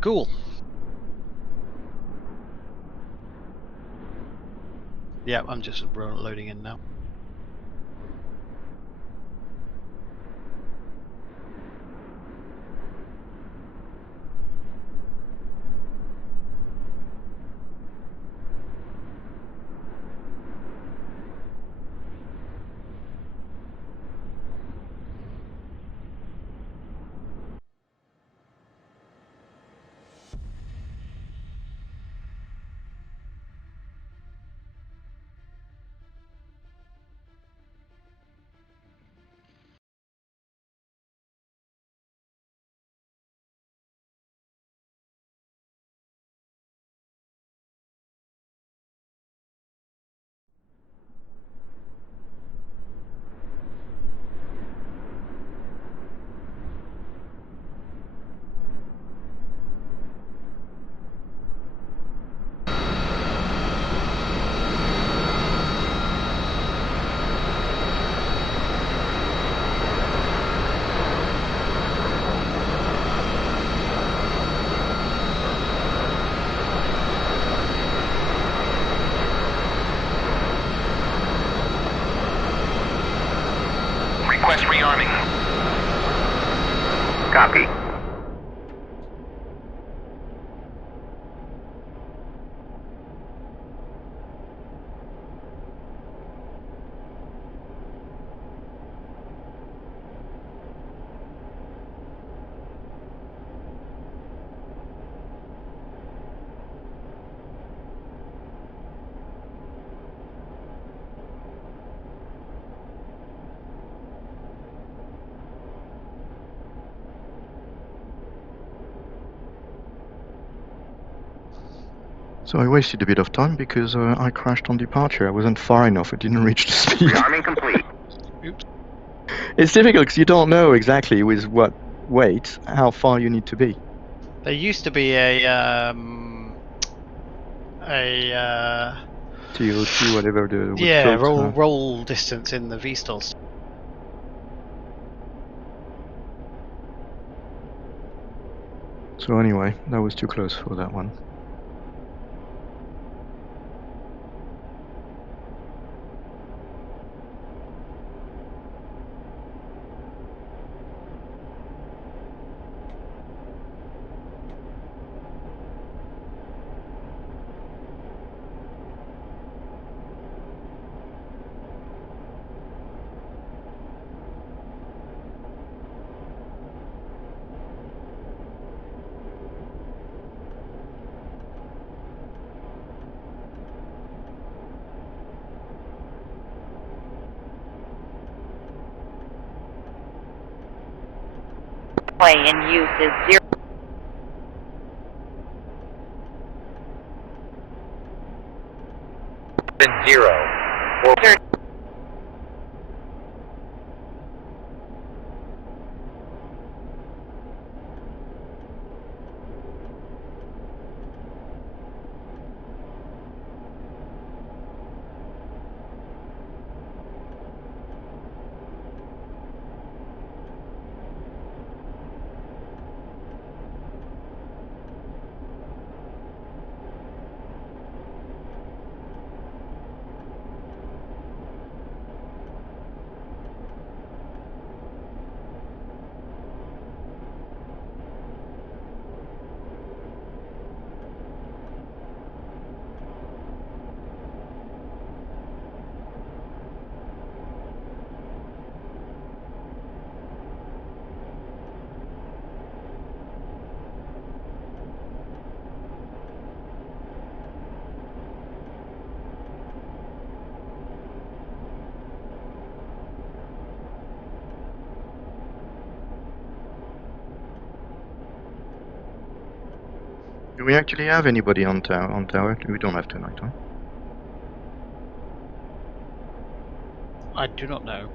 Cool. Yeah, I'm just loading in now. Request rearming. Copy. So I wasted a bit of time because I crashed on departure. I wasn't far enough. I didn't reach the speed. Rearming complete. Oops. It's difficult because you don't know exactly with what weight how far you need to be. There used to be a TOT, whatever the yeah, float, roll distance in the VSTOLs. So anyway, that was too close for that one. Runway in use is 0. Zero. Do we actually have anybody on tower? We don't have tonight, huh? I do not know.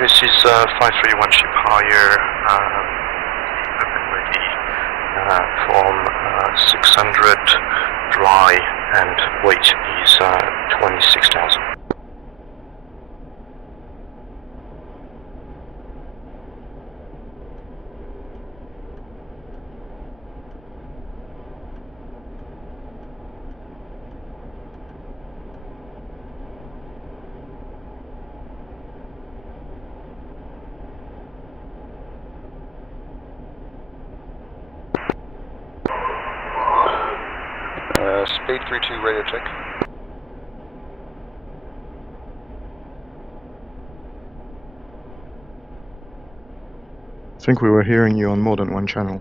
This is 531 ship higher, ready from 600 dry, and weight is 26,000. Spade 32 radio check. I think we were hearing you on more than one channel.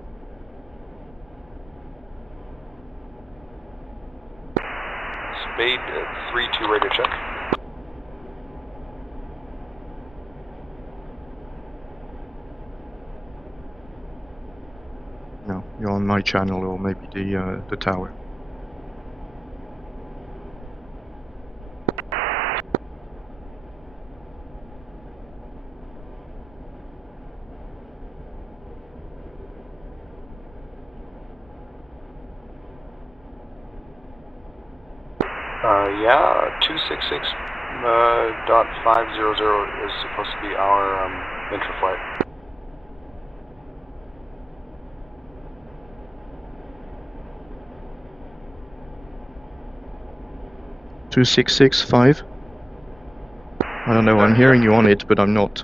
Spade 32 radio check. No, you're on my channel or maybe the tower. Yeah, 266.500 is supposed to be our intra-flight. Two 665. I don't know. I'm hearing you on it, but I'm not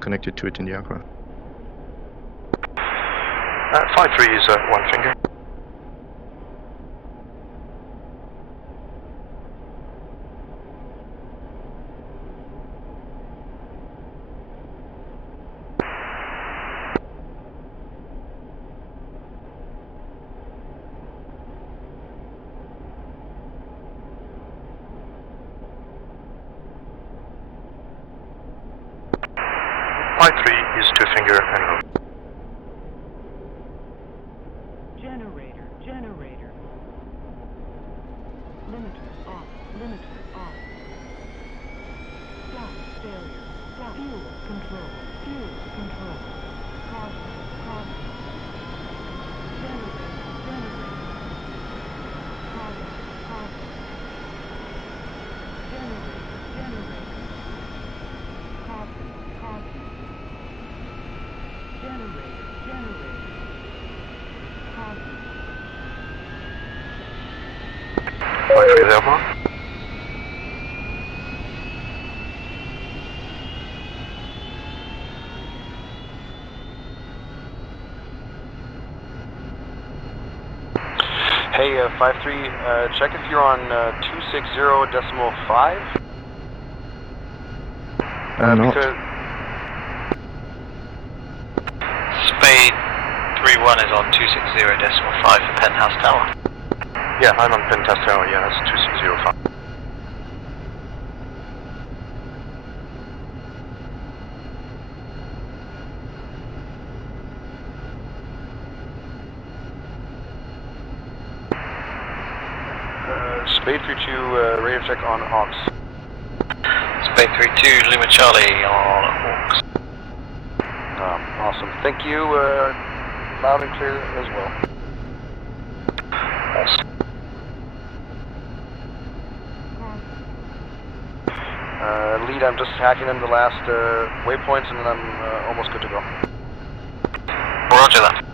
connected to it in the aircraft. 53 is one finger. Is two finger and roll. Generator. Limiter off. Stop failure. Stop. Fuel control. Caution. Generator. Caution. Generator. Caution. Generator. Caution. 53 is airborne. Hey, 53, check if you're on 260.5. I'm not. Because Spade 31 is on 260.5 for Penthouse Tower. Yeah, I'm on Penthouse Tower. Yeah, that's 2605. Spade 32 radio check on Hawks. Spade 32, Lima Charlie on Hawks. Awesome. Thank you. Loud and clear as well. Lead, I'm just hacking in the last waypoints and then I'm almost good to go. Roger that.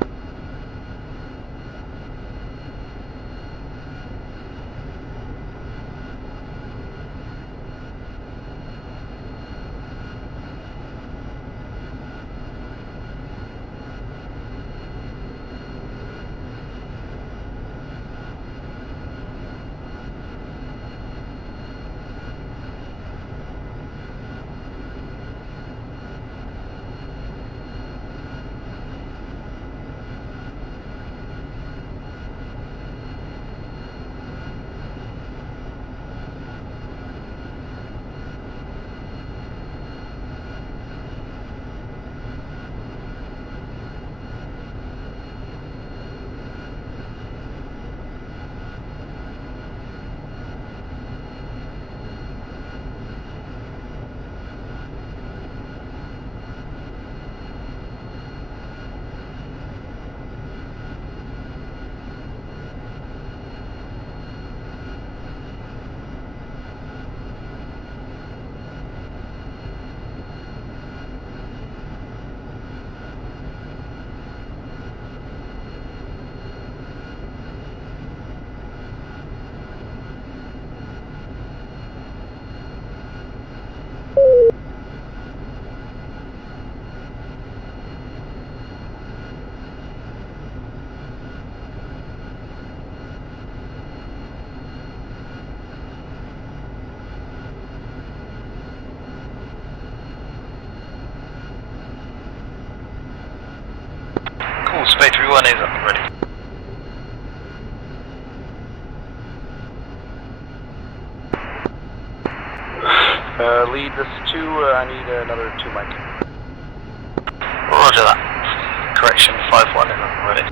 Spade 3-1 is up and ready. Lead, this is 2, I need another 2 mic. Roger that. Correction, 5-1 is up and ready.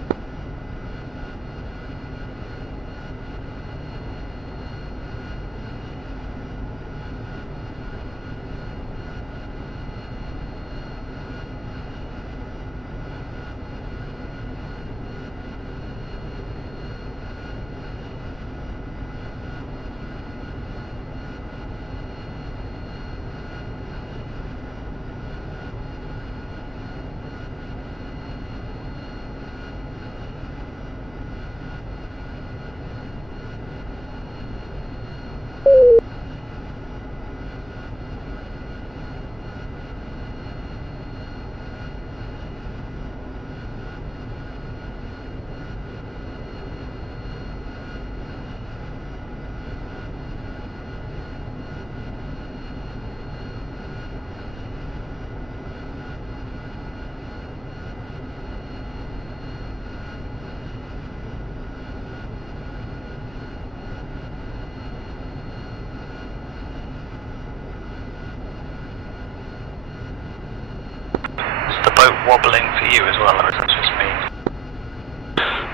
Is the boat wobbling for you as well, or is that just me?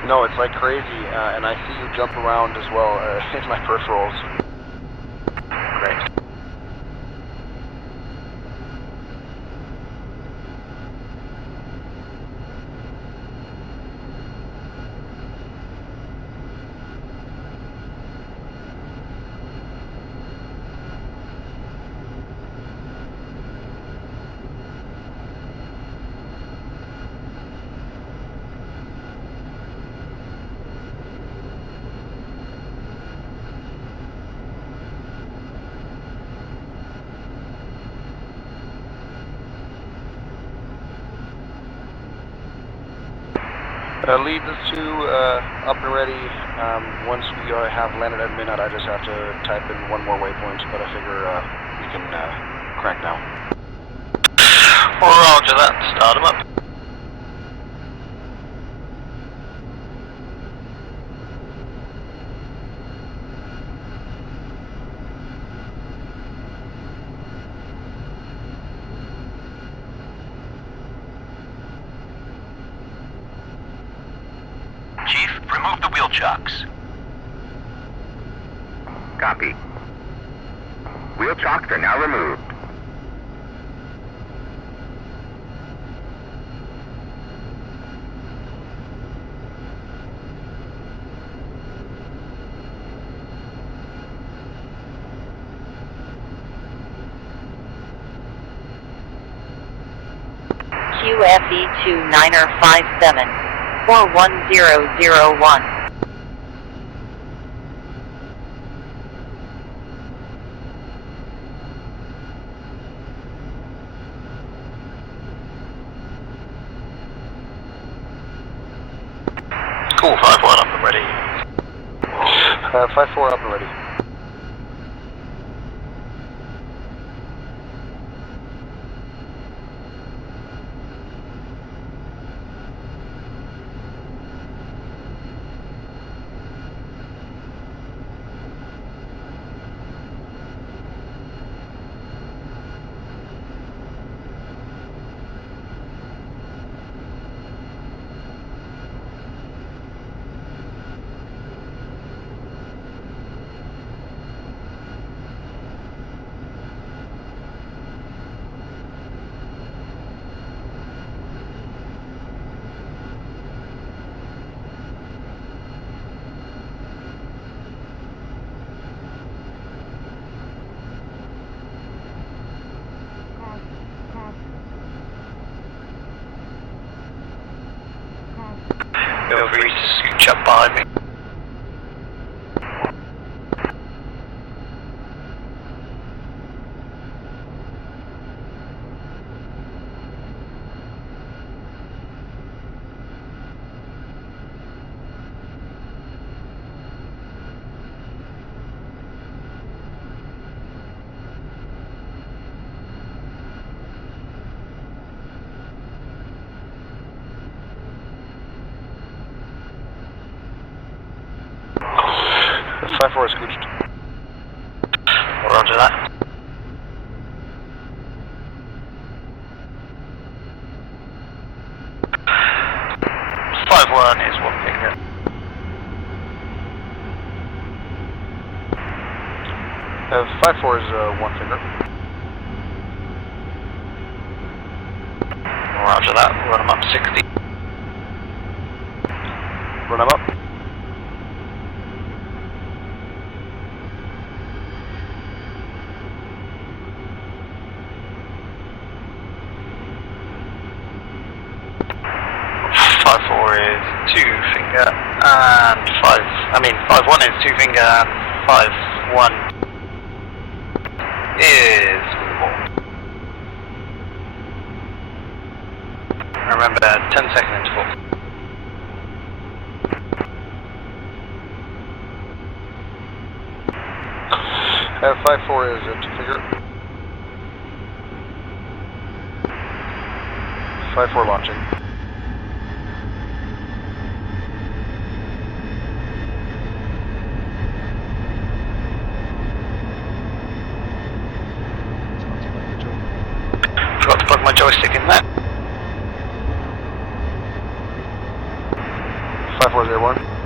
No, it's like crazy, and I see you jump around as well in my peripherals. Great. Lead this 2, up and ready. Once we have landed at midnight, I just have to type in one more waypoint, but I figure we can crank now. Roger that, start them up. Chief, remove the wheel chocks. Copy. Wheel chocks are now removed. QFE 2957 41001. Cool, 5-1 up and ready. 5-4 up and ready. Feel free to scooch up behind me. 5-4 is scooched. Roger that. Five one is one finger. Uh, 5-4 is one finger. Roger that. Run them up 60. Run them up. And 5-1 is 2 finger and 5-1 is 4. Remember, 10-second interval. Uh, 5-4 is 2 finger. 5-4 launching. Forgot to plug my joystick in there. 5-4-0-1.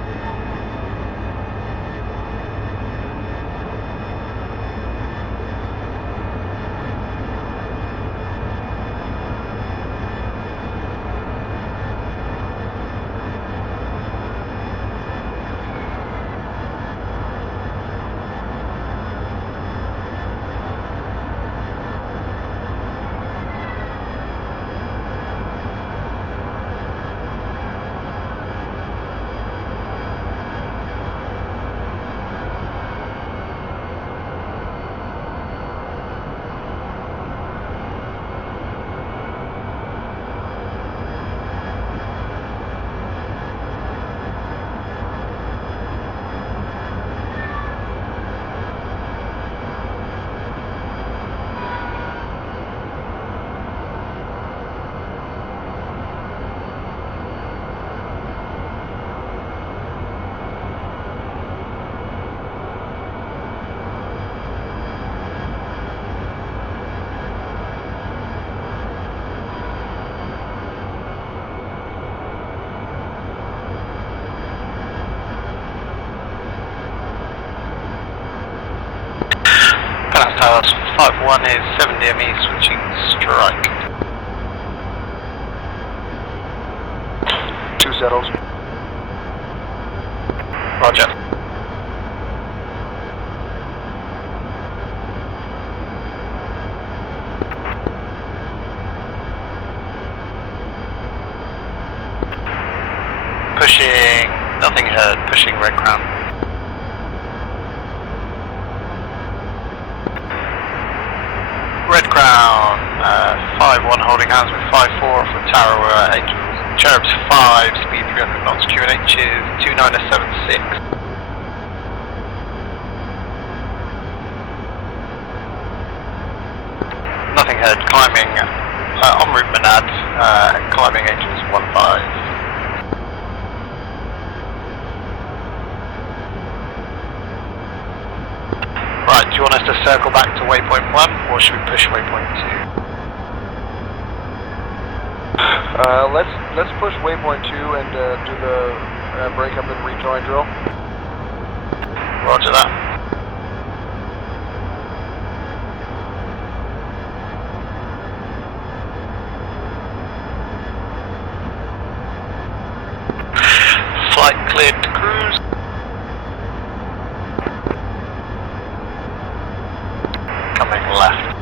Towers 5-1 is 70 ME switching strike. 2 settles. Roger. Pushing, nothing heard, pushing red crown. Red Crown, 5-1 holding hands with 5-4 for Tower, Cherubs 5, speed 300 knots, QNH is 2976. Nothing heard, climbing, en route Manad, climbing engines 15. Right, do you want us to circle back to waypoint 1 or should we push waypoint 2? Let's push waypoint 2 and do the breakup and rejoin drill. Roger that. Flight cleared to cruise. Coming left.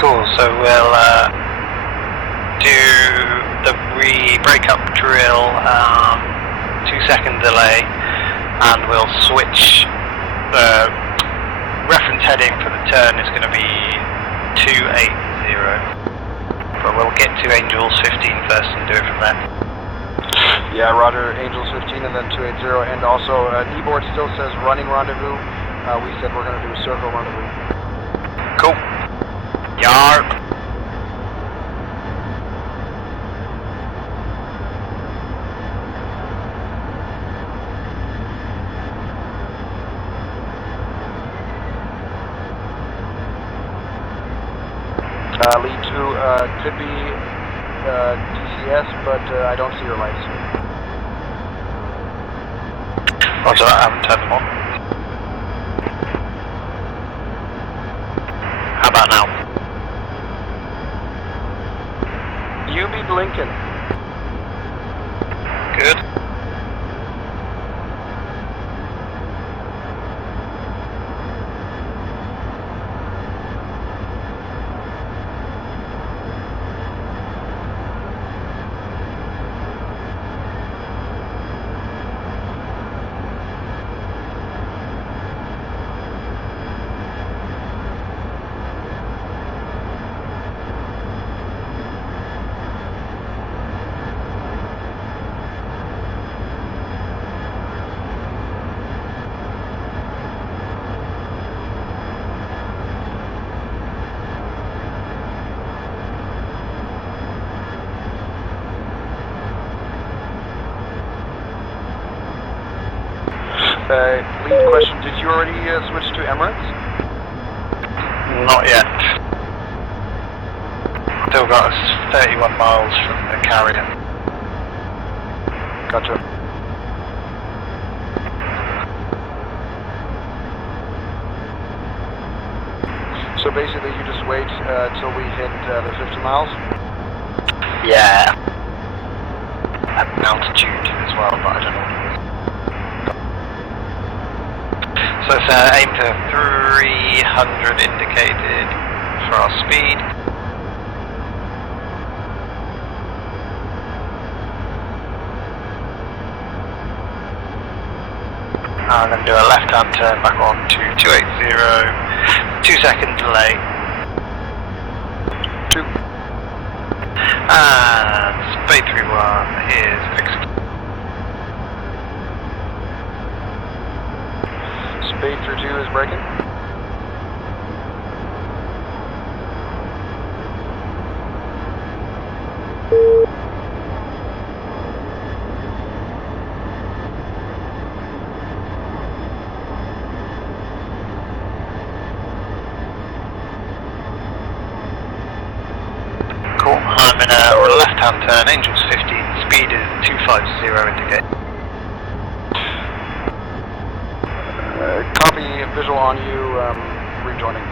Cool, so we'll do the breakup drill, 2-second delay, and we'll switch. The reference heading for the turn is going to be 280, but we'll get to Angels 15 first and do it from there. Yeah, roger, Angels 15 and then 280, and also kneeboard still says running rendezvous. We said we're going to do a circle rendezvous. Cool. Yarp. Lead 2 could be DCS, but I don't see your lights. Roger that, I haven't turned them on. How about now? You be blinking. Good. Lead question, did you already switch to Emirates? Not yet. Still got us 31 miles from the carrier. Gotcha. So basically you just wait till we hit the 50 miles? Yeah. At altitude as well, but I don't know what it is. So it's aim to 300 indicated for our speed. I'm going to do a left-hand turn back on to 280, 2-second delay. 2. And SPADE 31 is fixed. SPADE 32 is breaking. Cool, I'm in a left-hand turn, Angels 15, speed is 250 indicate. Copy, visual on you, rejoining.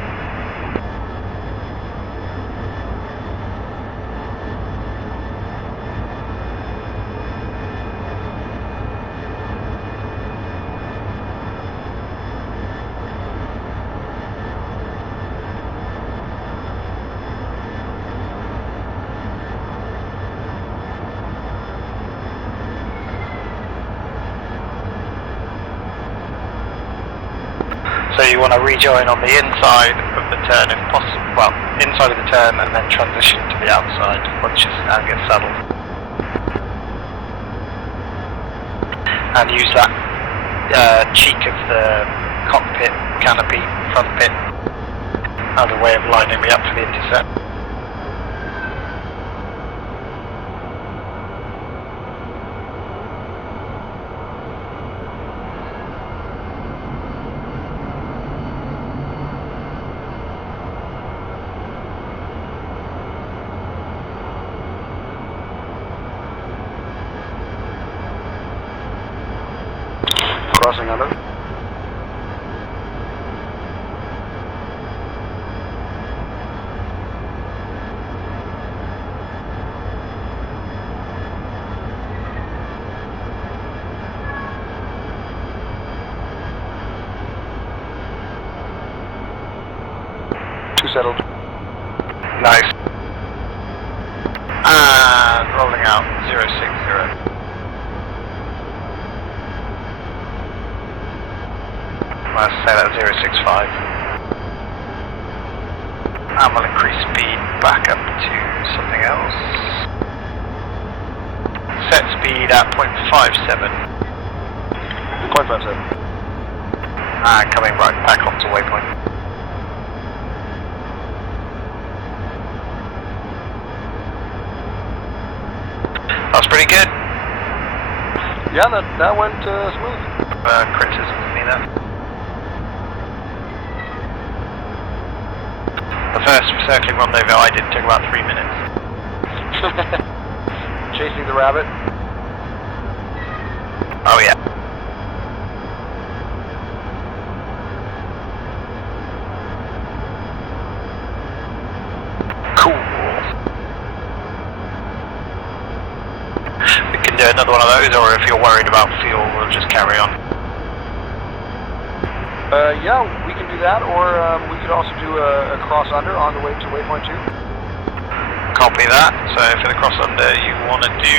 So you want to rejoin on the inside of the turn if possible, well, inside of the turn and then transition to the outside once your stand gets saddled. And use that cheek of the cockpit canopy, front bit, as a way of lining me up for the intercept. Crossing under. Two settled. Nice. And rolling out 060. Let's say that 065. And we'll increase speed back up to something else. Set speed at 0.57. 0.57. And coming right back onto waypoint. That was pretty good. Yeah, that went smooth. Criticism for me there. The first circling rendezvous I did took about 3 minutes. Chasing the rabbit. Oh yeah. Cool. We can do another one of those, or if you're worried about fuel, we'll just carry on. Yeah, we can do that, or we could also do a cross under on the way to waypoint 2. Copy that. So for the cross under, you want to do,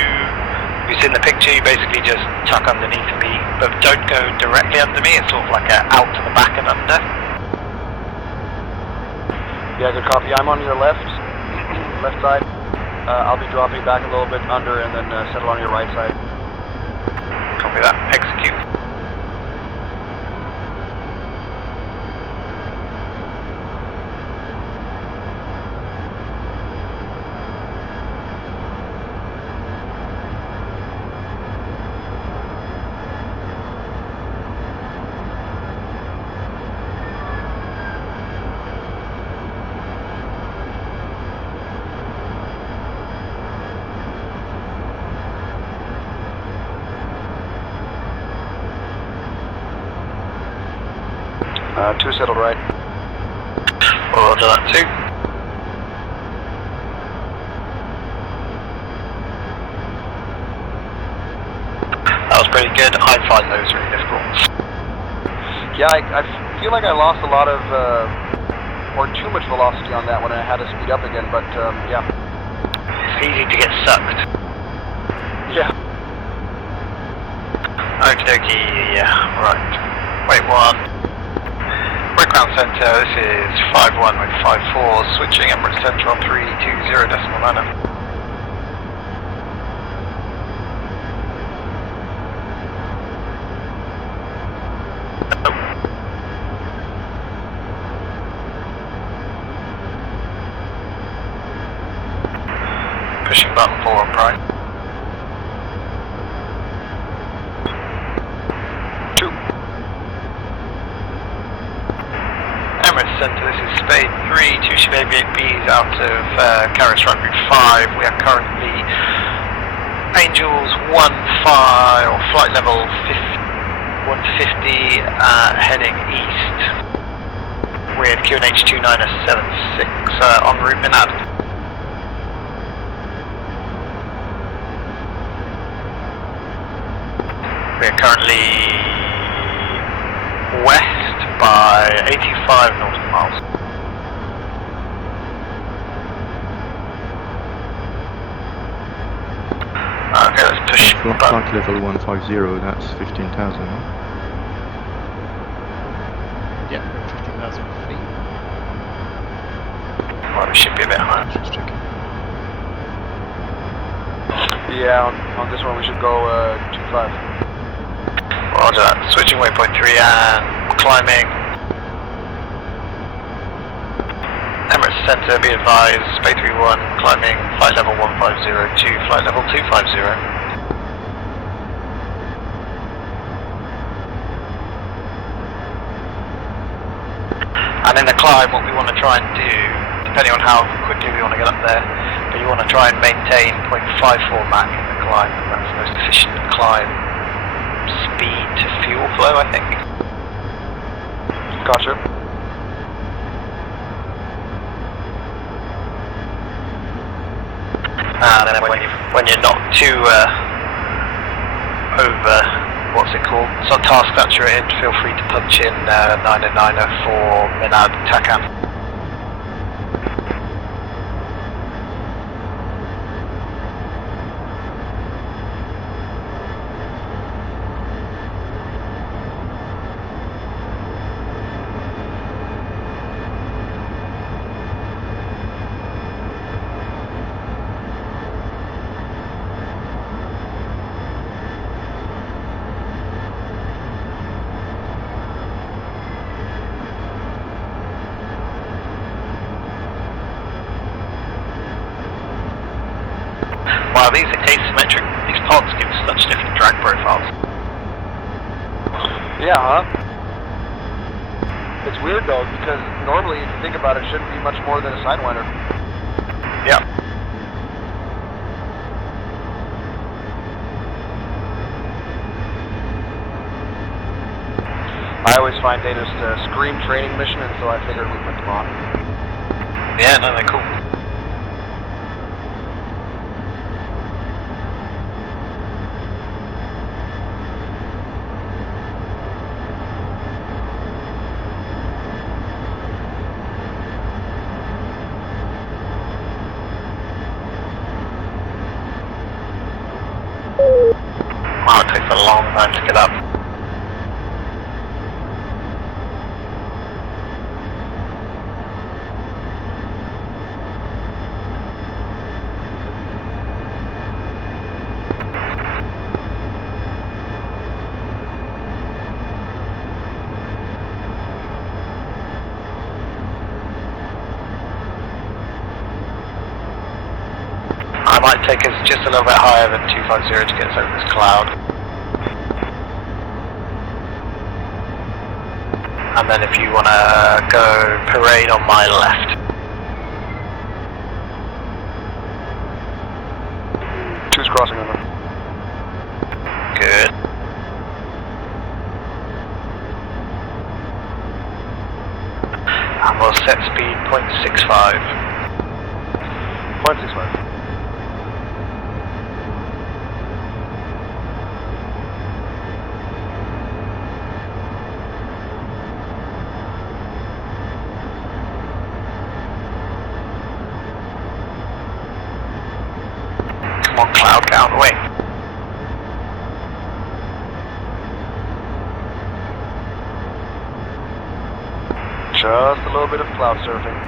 you see in the picture, you basically just tuck underneath me, but don't go directly under me. It's sort of like a out to the back and under. Yeah, good copy. I'm on your left side. I'll be dropping back a little bit under and then settle on your right side. Copy that. Execute. Two settled right. We'll do that too. That was pretty good. I find those really difficult. Yeah, I feel like I lost a lot of, or too much velocity on that when I had to speed up again, but yeah. It's easy to get sucked. Yeah. Okie dokie, yeah, right. Wait, one. Ground center, this is 51 with 54, switching Emirates center on 320.9. Pushing button 4 on prime. 2. Emirates Centre, this is SPADE 3, 2 SCT out of Carriage Runway 5. We are currently Angels 15, or flight level 150, heading east with QNH 2976 en route Minad. We are currently west by 85 nautical miles. Okay, let's push Flight level 150, that's 15,000, huh? Yeah, 15,000 feet. Well, we should be a bit higher. Just checking. Yeah, on this one we should go 25. Roger that. Switching waypoint 3 and climbing. Emirates Centre, be advised, SPADE 31, climbing flight level 150 to flight level 250. And in the climb, what we want to try and do, depending on how quickly we want to get up there, but you want to try and maintain 0.54 Mach in the climb. That's the most efficient climb speed to fuel flow, I think. Gotcha. And then when you're not too over, what's it called, so task saturated, feel free to punch in 909 for Minad Takan. Wow, these asymmetric, these pods give such different drag profiles. Yeah, huh? It's weird though, because normally, if you think about it, it shouldn't be much more than a Sidewinder. Yeah. I always find they just scream training mission, and so I figured we put them on. Yeah, no, they're cool. Wow, it takes a long time to get up. I might take us just a little bit higher than 250 to get us over this cloud. And then if you want to go parade on my left. Two's crossing over. Good. And we'll set speed 0.65. 0.65. Come on, cloud, get out of the way. Just a little bit of cloud surfing.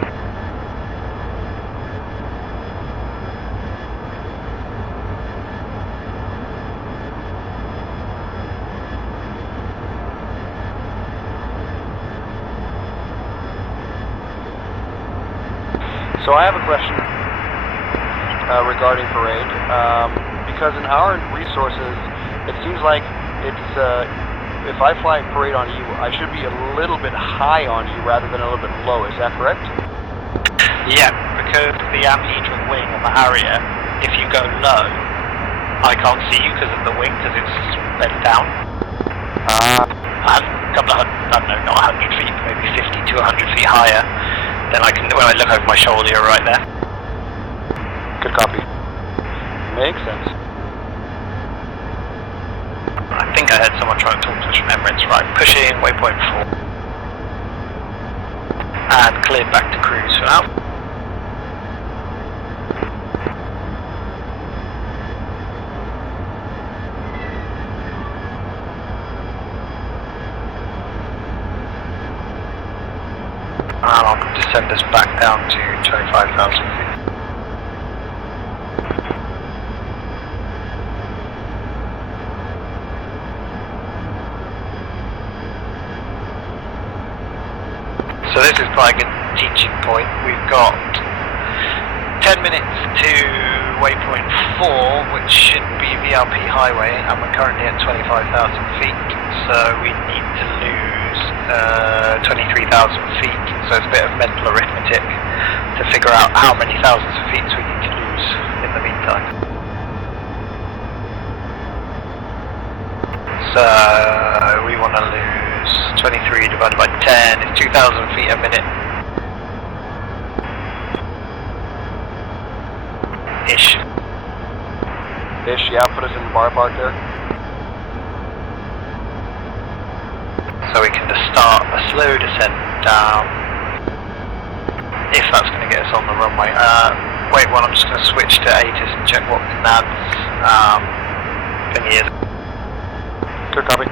So I have a question regarding parade, because in our resources, it seems like it's if I fly parade on you, I should be a little bit high on you rather than a little bit low. Is that correct? Yeah, because the amhedral wing on the Harrier, if you go low, I can't see you because of the wing, because it's bent down. And a couple of, I don't know, not 100 feet, maybe 50 to 100 feet higher, then I can, when I look over my shoulder, you're right there. Good copy. Makes sense. I think I heard someone trying to talk to us from Emirates. Right, pushing waypoint 4. And cleared back to cruise for now. And I'll just send us back down to 25,000 feet. So this is like a teaching point. We've got 10 minutes to waypoint 4, which should be VRP highway, and we're currently at 25,000 feet. So we need to lose 23,000 feet. So it's a bit of mental arithmetic to figure out how many thousands of feet we need to lose in the meantime. So we want to lose 23 divided by 10 is 2,000 feet a minute. Ish. Ish, yeah, put us in the bar park there. So we can just start a slow descent down, if that's going to get us on the runway. Wait, well, I'm just going to switch to ATIS and check what NAD's thingy is. Good copy.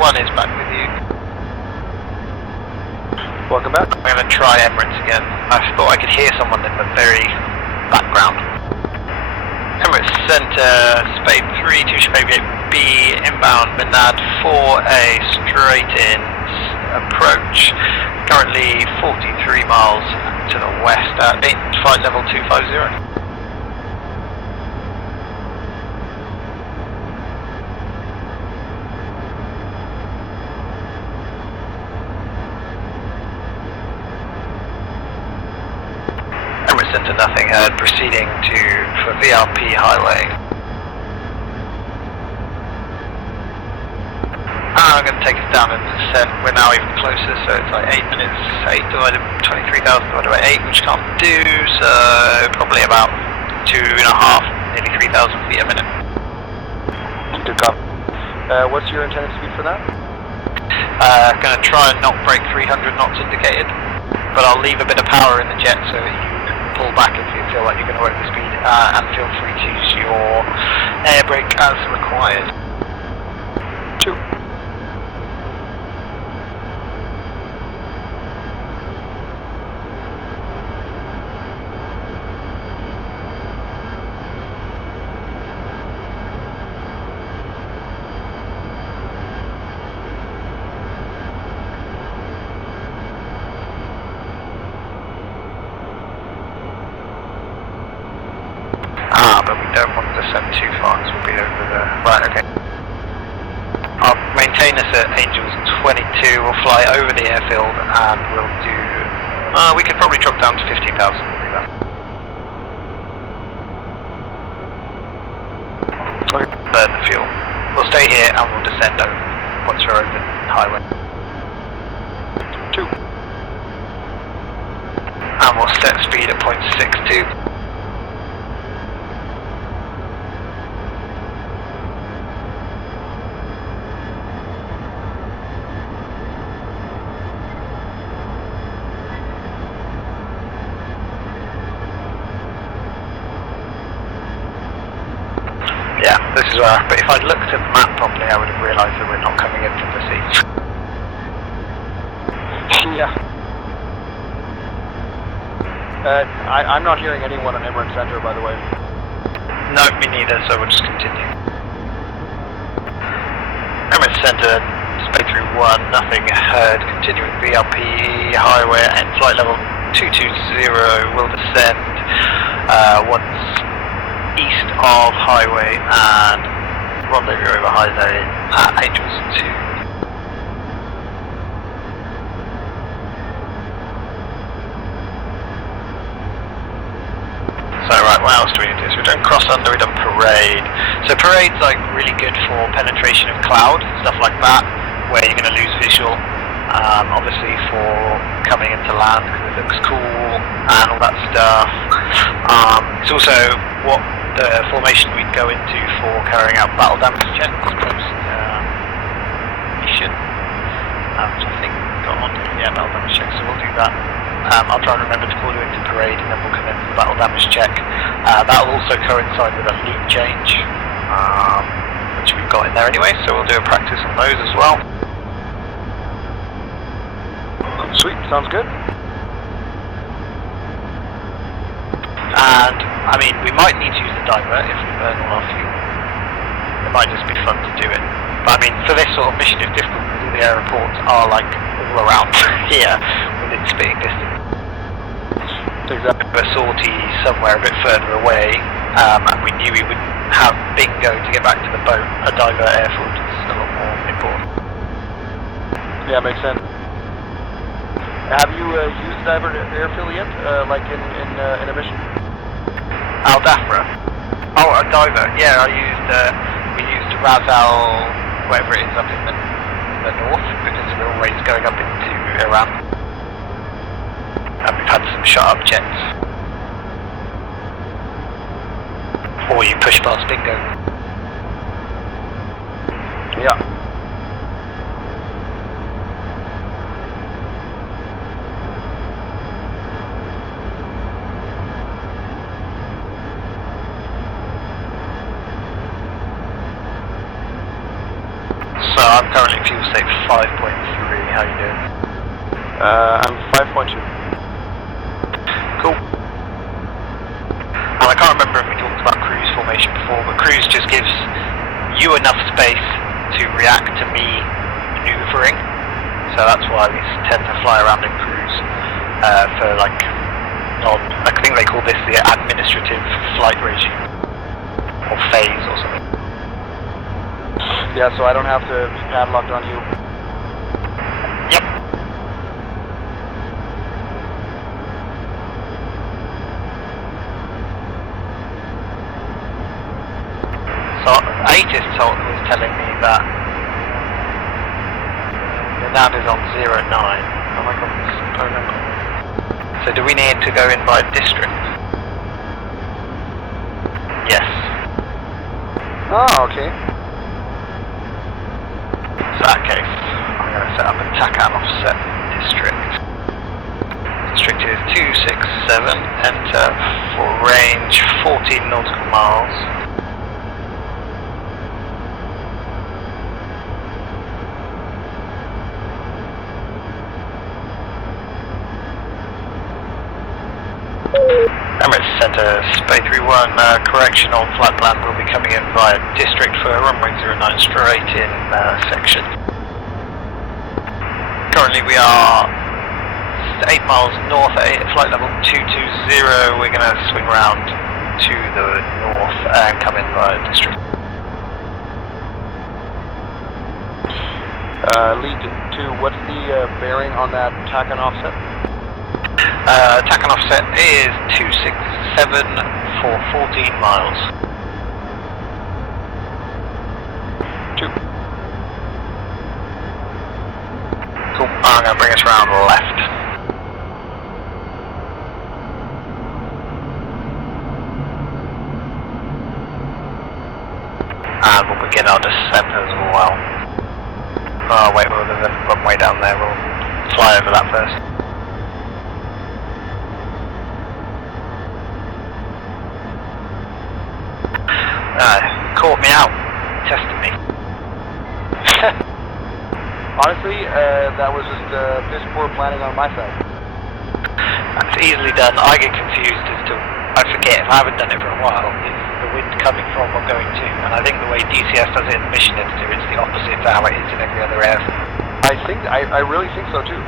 1 is back with you. Welcome back. I'm going to try Emirates again. I thought I could hear someone in the very background. Emirates Centre, Spade 3, 2 Spade 8B, inbound Minad 4A, straight in approach. Currently 43 miles to the west at flight level 250. Into nothing heard, proceeding for VRP highway. I'm going to take us down and descent. We're now even closer, so it's like 8 minutes, 23,000 divided by 8, which can't do, so probably about 2.5, nearly 3,000 feet a minute. Good cop. What's your intended speed for that? Going to try and not break 300 knots indicated, but I'll leave a bit of power in the jet so that you pull back if you feel like you're going to over speed, and feel free to use your air brake as required. 2. But we don't want to descend too far because we'll be over the... Right, okay. I'll maintain us at Angels 22, we'll fly over the airfield and we'll do... we could probably drop down to 15,000, we'll do that. Burn the fuel. We'll stay here and we'll descend over once we're over the highway. 2. And we'll set speed at 0.62. Yeah, this is where, but if I'd looked at the map properly, I would have realised that we're not coming in from the sea. Yeah. I'm not hearing anyone on Emirates Centre, by the way. No, me neither, so we'll just continue. Emirates Centre, Spade 31, nothing heard, continuing VRP highway at flight level 220, will descend once east of highway and rendezvous over highway at Angels 2. So right, what else do we need to do? So we've done cross under, we've done parade. So parade's like really good for penetration of cloud, stuff like that, where you're going to lose visual. Obviously for coming into land because it looks cool and all that stuff. It's also what the formation we'd go into for carrying out battle damage checks post mission, which I think got on. Yeah, battle damage check. So we'll do that. I'll try and remember to call you into parade, and then we'll come in for the battle damage check. That'll also coincide with a lead change, which we've got in there anyway. So we'll do a practice on those as well. Sweet, sounds good. And, I mean, we might need to use the divert if we burn all our fuel. It might just be fun to do it. But I mean, for this sort of mission, it's difficult because all the airports are like all around here within spitting distance. Exactly. A sortie somewhere a bit further away, and we knew we wouldn't have bingo to get back to the boat. A divert airfield is a lot more important. Yeah, makes sense. Have you used Divert Airfield yet, like in a mission? Al Dafra. Oh, a divert. Yeah, we used Razal, whatever it is, up in the north, because we're always going up into Iran. And we've had some shut up jets. Or you push past bingo. Yeah. So I'm currently fuel we'll say 5.3. How you doing? I'm 5.2. Cool. And I can't remember if we talked about cruise formation before, but cruise just gives you enough space to react to me maneuvering. So that's why we tend to fly around in cruise for like I think they call this the administrative flight regime or phase or something. Yeah, so I don't have to be padlocked on you. Yep. So Aegis was telling me that the nav is on 09. Oh my god, this is protocol. So do we need to go in by district? Yes. Oh, okay. In that case, I'm going to set up a TACAN offset district. District is 267, enter for range 14 nautical miles. Emirates Centre, SPADE 31, correction on flight plan will be coming in via district for runway 09 straight in section. Currently we are 8 miles north at flight level 220, we're going to swing around to the north and come in via district. Lead 2, what's the bearing on that TACAN offset? TACAN offset is 267 for 14 miles. 2. Cool, I'm going to bring us around left. And we'll begin our descent as well. Oh wait, there's a runway down there, we'll fly over that first. Caught me out, tested me. Honestly, that was just piss poor planning on my side. That's easily done. I get confused as to, I forget, if I haven't done it for a while, is the wind coming from or going to? And I think the way DCS does it in the mission editor, it's the opposite to how it is in every other airfield. I really think so too.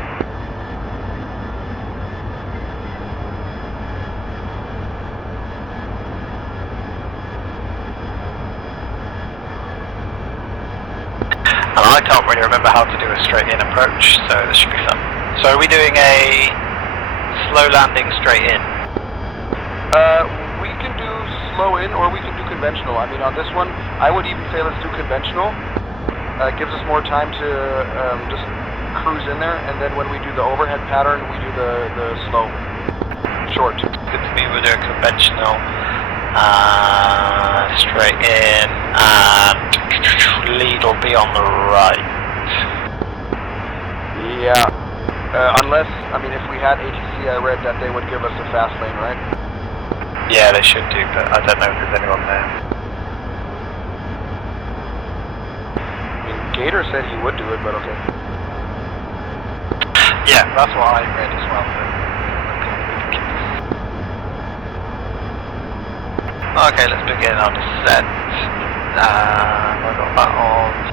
And I can't really remember how to do a straight in approach, so this should be fun. So are we doing a slow landing straight in? We can do slow in or we can do conventional. I mean, on this one, I would even say let's do conventional. It gives us more time to just cruise in there, and then when we do the overhead pattern, we do the slow, short. Good to me, we'll do a conventional, straight in, and lead will be on the right. Yeah. Unless, I mean, if we had ATC, I read that they would give us a fast lane, right? Yeah, they should do, but I don't know if there's anyone there. I mean, Gator said he would do it, but okay. Yeah, that's what I read as well. But okay, let's begin our descent. I got that on.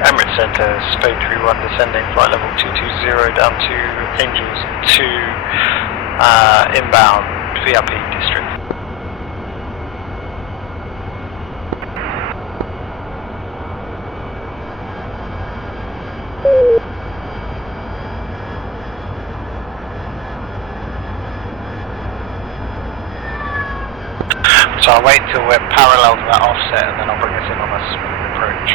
Emirates Centre, SPADE 31 descending, flight level 220 down to Angels 2, inbound VIP district. So I'll wait till we're parallel to that offset and then I'll bring us in on a smooth approach.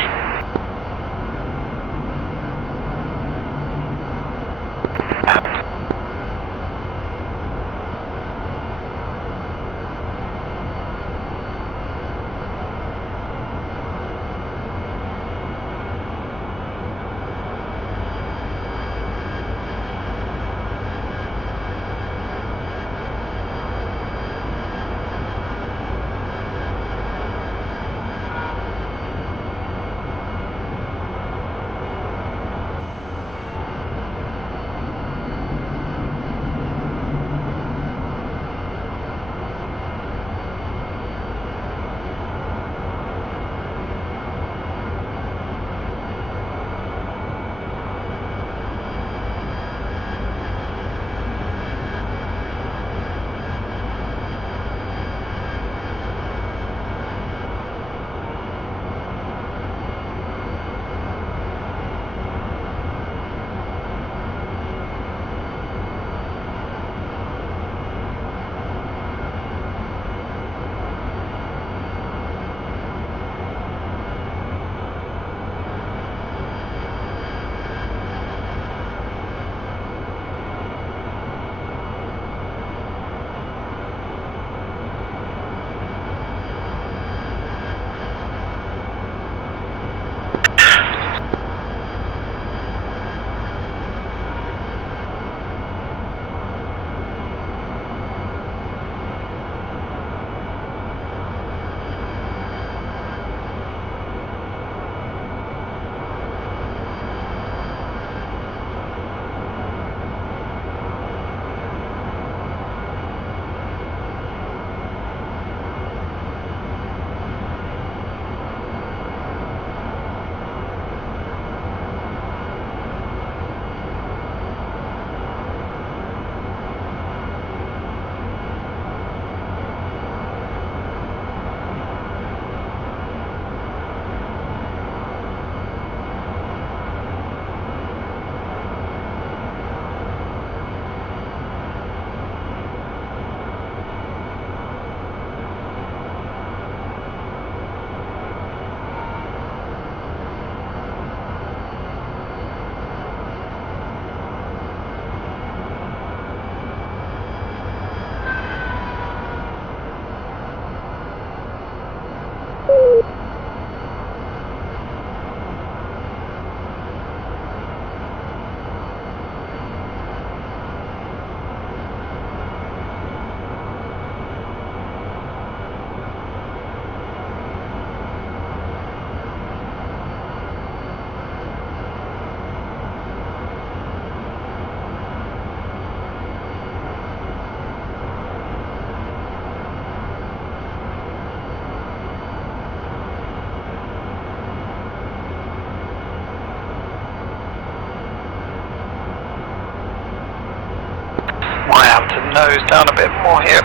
nose down a bit more here.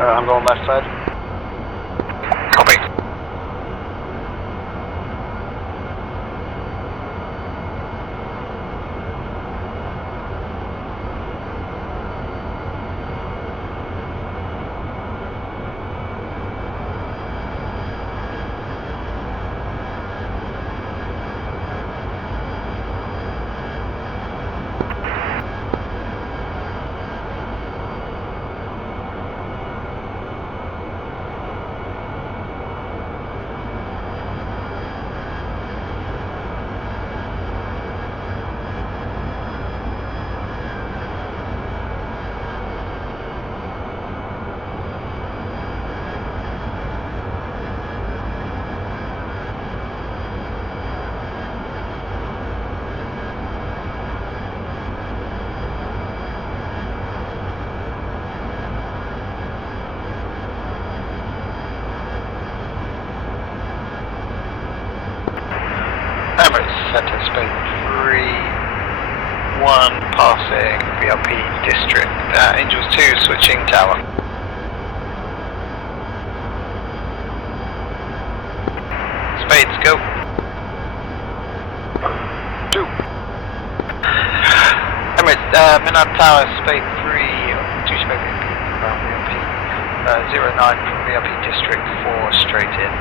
I'm going left side. Copy. Center speed 3-1 passing VLP district. Angels 2 switching tower. Spades go. 2. Emirates, Minad Tower, Spade 3, 2 Spade VLP around VLP. 09 from VLP district 4 straight in.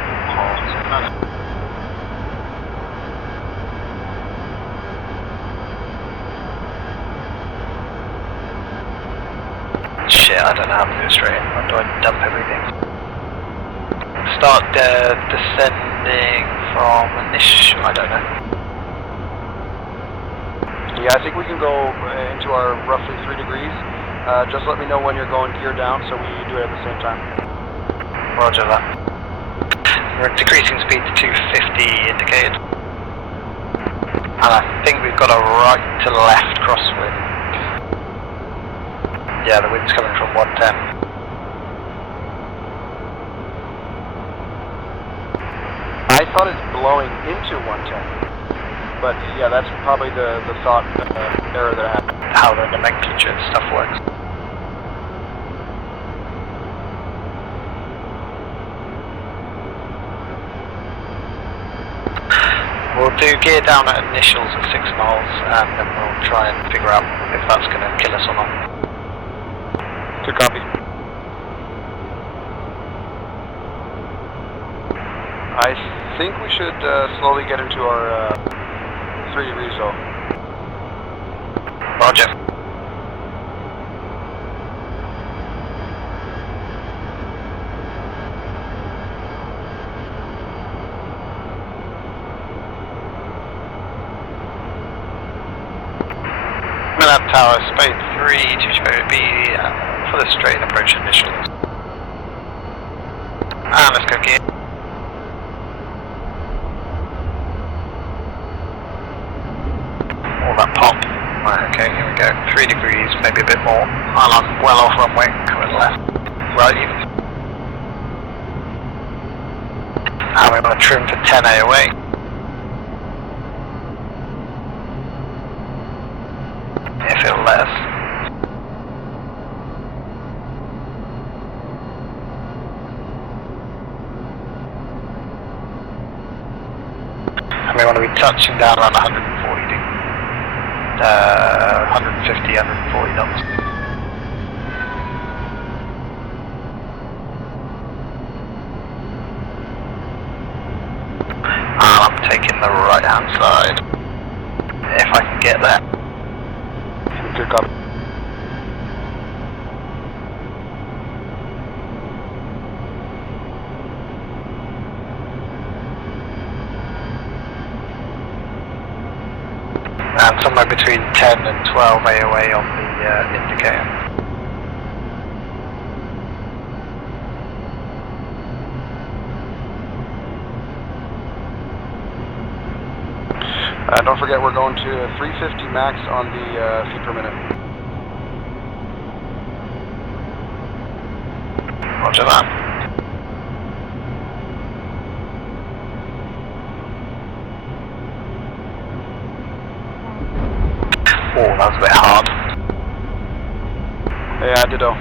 Shit, I don't know how to do it straight in. Or do I dump everything? Start descending from initial, I don't know. Yeah, I think we can go into our roughly 3 degrees. Just let me know when you're going gear down so we do it at the same time. Roger that. We're decreasing speed to 250 indicated. And I think we've got a right to left crosswind. Yeah, the wind's coming from 110. I thought it's blowing into 110. But yeah, that's probably the thought error that happened. How the nomenclature and stuff works. We'll do gear down at initials at 6 miles and then we'll try and figure out if that's going to kill us or not. Good copy. I think we should slowly get into our 3 degree zone. Roger. Minad Tower, Spade 3, 2 Spade B, for the straight approach initials. And let's go gear. All that pop. Right, okay, here we go. 3 degrees, maybe a bit more. And I'm well off runway, coming left. Right, even. And we're going to trim for 10 AOA. If it'll let us. And we want to be touching down around 140, 150, 140 knots. And I'm taking the right hand side, if I can get there. Good copy. somewhere between 10 and 12 AOA on the indicator. Don't forget we're going to 350 max on the feet per minute. Roger that. Oh, that was a bit hard. Yeah, ditto.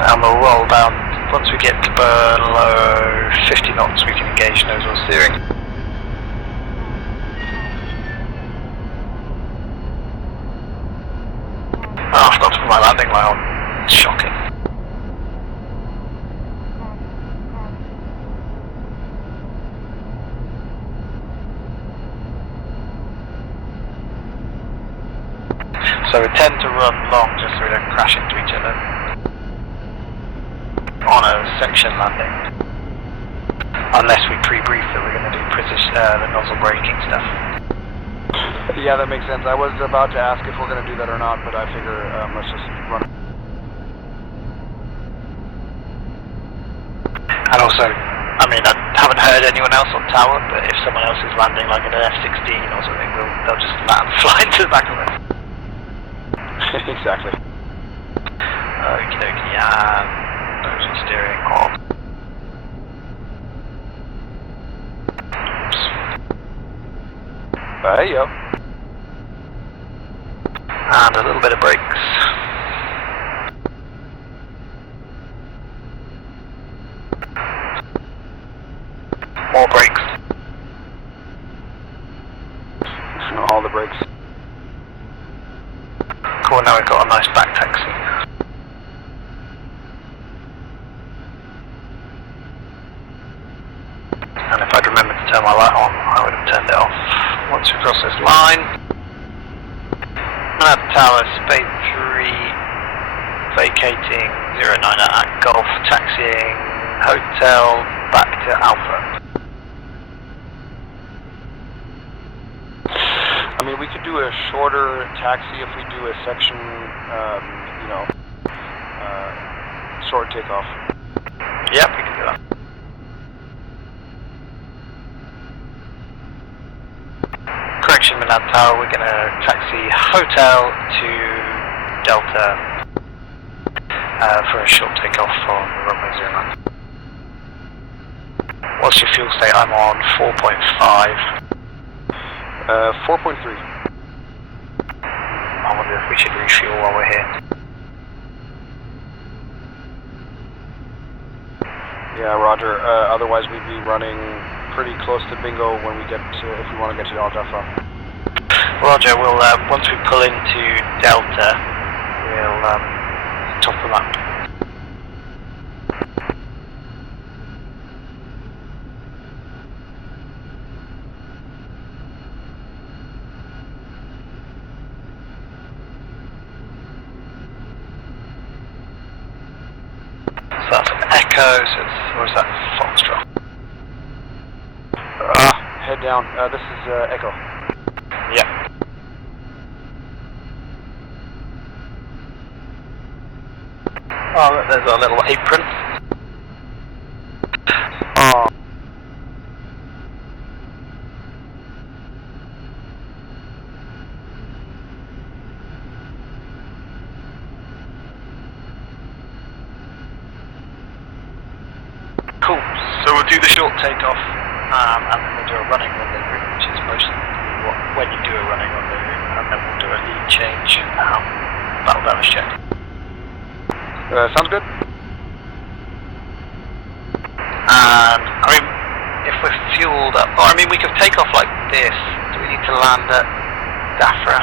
And we'll roll down. Once we get to below 50 knots, we can engage nose wheel steering. Oh, I forgot to put my landing light on. Shocking. So we tend to run long just so we don't crash into each other on a section landing, unless we pre-brief that we're going to do the nozzle braking stuff. Yeah, that makes sense. I was about to ask if we're going to do that or not, but I figure let's just run it. And also, I mean, I haven't heard anyone else on tower, but if someone else is landing like an F-16 or something, they'll just land fly into the back of it. Exactly. Okie dokie, and nose wheel steering on. Hey yo. And a little bit of brakes. More brakes. All the brakes. Cool, now we've got a nice back taxi. And if I'd remembered to turn my light on, I would have turned it off. Once we cross this line, at tower, SPADE 3, vacating 09 at Golf, taxiing hotel, back to Alpha. I mean, we could do a shorter taxi if we do a section, short takeoff. Yep, we can do that. Correction, Milan Tower, we're going to taxi hotel to Delta for a short takeoff on runway 09. What's your fuel state? I'm on 4.5. 4.3. I wonder if we should refuel while we're here. Yeah, roger. Otherwise we'd be running pretty close to bingo when we get to, if we want to get to Alpha. Roger, we'll, once we pull into Delta, we'll top them up. So that's an Echo, so or is that Foxtrot? Head down. This is Echo. Yep. Oh, look, there's our little apron. Oh. Cool. So we'll do the short takeoff, and then we'll do a running rendezvous, which is mostly when you do a running rendezvous, and then we'll do a lead change, battle damage check. Sounds good. And, I mean, if we're fueled up, or I mean, we could take off like this. Do we need to land at Dafra?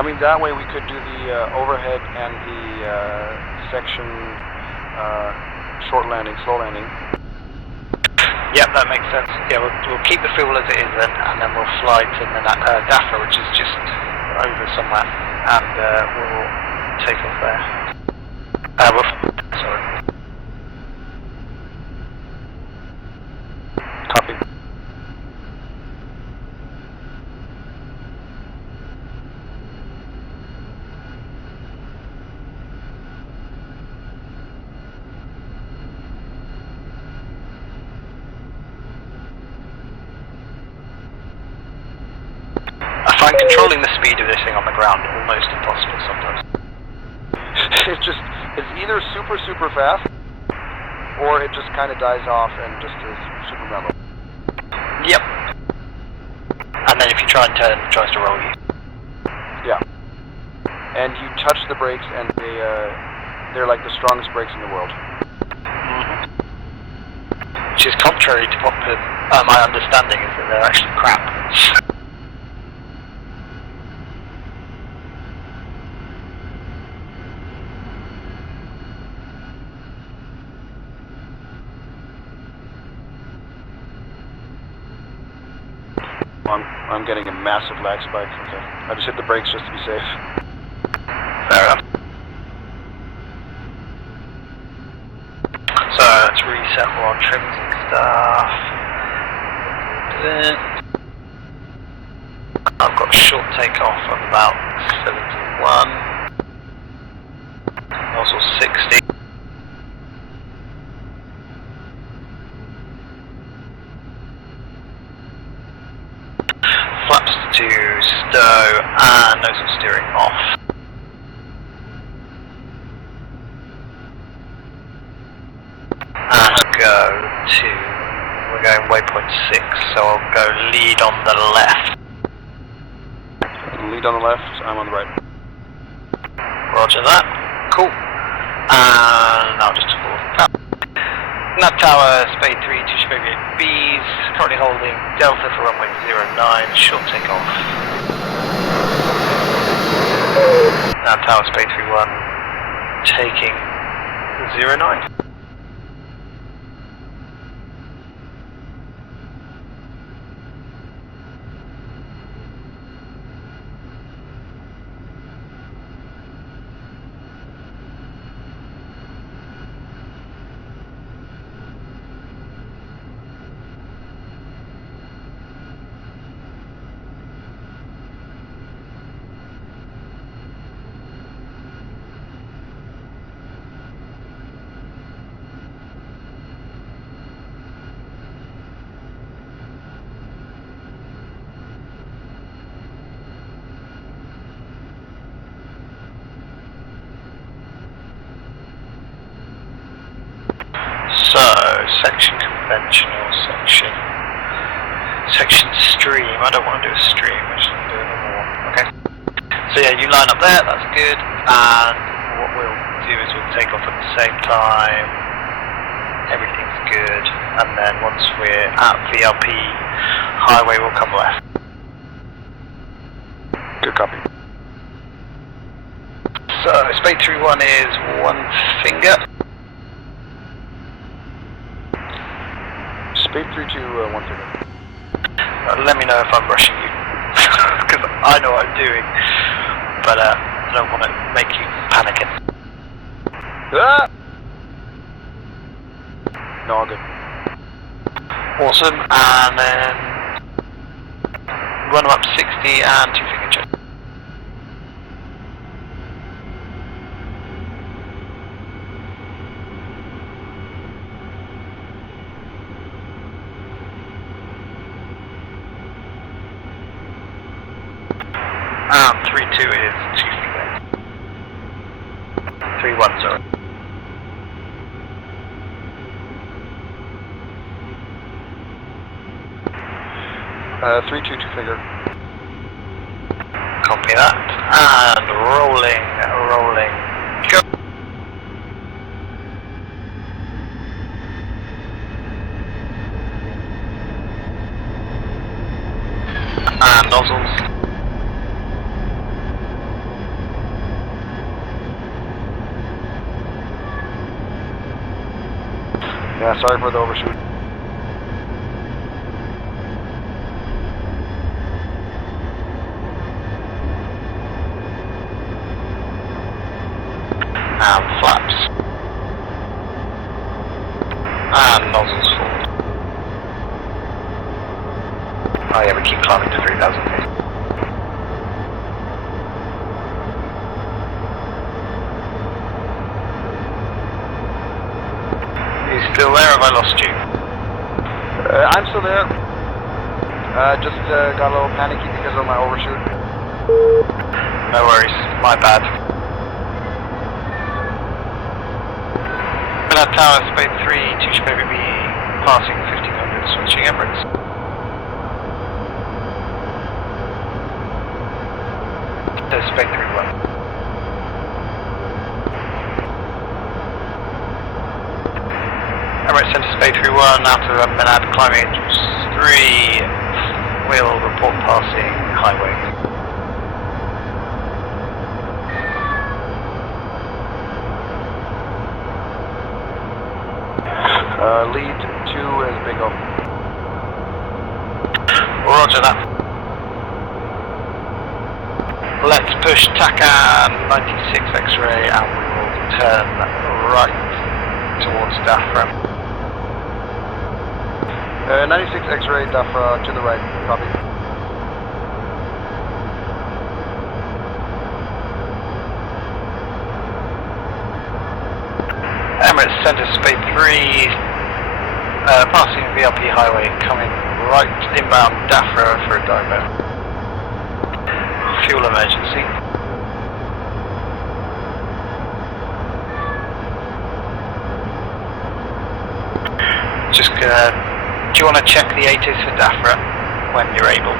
I mean, that way we could do the overhead and the section short landing, slow landing. Yep, that makes sense. Yeah, we'll keep the fuel as it is then, and then we'll fly to Dafra, which is just over somewhere, and we'll take off there. Sorry. Copy. I find controlling the speed of this thing on the ground almost impossible sometimes. It's either super fast, or it just kind of dies off and just is super mellow. Yep. And then if you try and turn, it tries to roll you. Yeah. And you touch the brakes, and they're like the strongest brakes in the world. Which is contrary to what my understanding is that they're actually crap. I'm getting a massive lag spike. Okay. I just hit the brakes just to be safe. Fair enough. So let's reset all our trims and stuff. I've got a short takeoff of about 71. Also 60. Flaps to stow and nose steering off. And we're going waypoint 6, so I'll go lead on the left. Lead on the left, I'm on the right. Roger that. Cool. And I'll just pull up. Nav tower, spade 3, 2 8 Bs, currently holding Delta for runway 09, short takeoff. Nav tower, spade 31, taking 09. So, section conventional, section stream. I don't want to do a stream, I just want to do a normal one. Okay. So yeah, you line up there, that's good. And what we'll do is we'll take off at the same time. Everything's good. And then once we're at VLP highway, we'll come left. Good copy. So, spade 31 is one finger. Spade 32, one finger. Let me know if I'm rushing you, because I know what I'm doing, but I don't want to make you panicking. Ah! No, all good. Awesome, and then run up 60 and 2 finger check. And 3-2 is 2 finger. 3-1, sorry. Uh, 3-2, 2 finger. Copy that. And rolling, go. And nozzles. Yeah, sorry for the overshoot. And flaps. And nozzles full. Oh yeah, we keep climbing to 3,000 feet. You still there, have I lost you? I'm still there. Just got a little panicky because of my overshoot. No worries, my bad. That tower, Spade 3, 2 should maybe be passing 1500, switching Emirates. There's Spade 3-1. Emirates Centre Spade 3-1, out of Manad, climbing 3, will report passing highway. Lead 2 is bingo. Roger that. Let's push TACAN 96 X-ray and we will turn right towards DAFRA. 96 X-ray, DAFRA to the right, copy. Emirates Centre Spade 3, passing VLP highway, coming right inbound DAFRA for a diver. Fuel emergency. Just gonna, do you want to check the ATIS for DAFRA when you're able?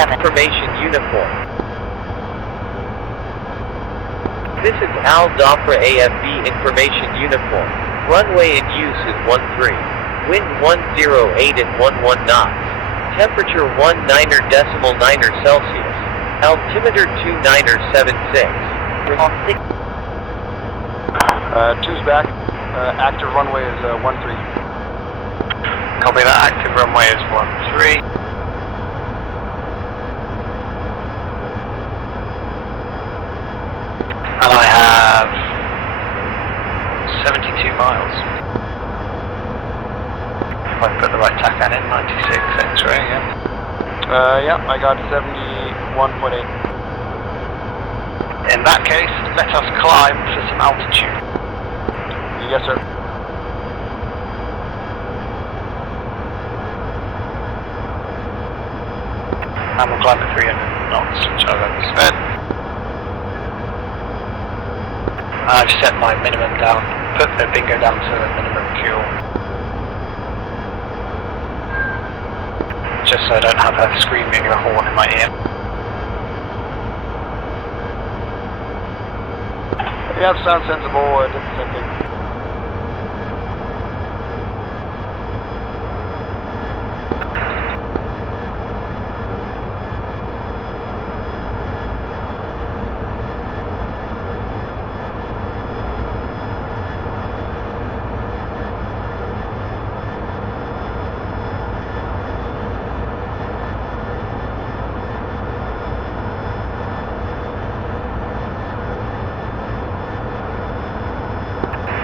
Information uniform. This is Al Dafra AFB information uniform. Runway in use is 13. Wind 108 and 11 knots. Temperature 19.9 Celsius. Altimeter 2976. 2's back. Active runway is 13. Copy that, active runway is 13. And I have 72 miles. If I put the right TACAN in, 96 X-ray, yeah. Yeah, I got 71.8. In that case, let us climb for some altitude. Yes, sir. And we'll climb at 300 knots, which I've only sped. I've set my minimum down, put the bingo down to minimum fuel. Just so I don't have her screaming a horn in my ear. Yeah, it sounds sensible. I did the same thing.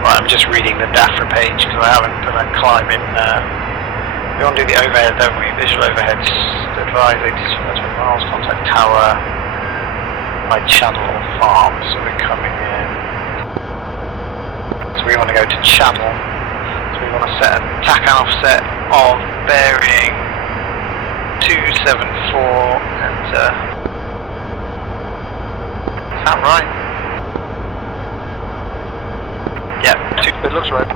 I'm just reading the DAFRA page because I haven't put a climb in. We want to do the overhead, don't we? Visual overheads, advise 82 miles, contact tower, by channel farm, so we're coming in. So we want to go to channel, so we want to set a TACAN offset of bearing 274, enter. Is that right? Yep, It looks right.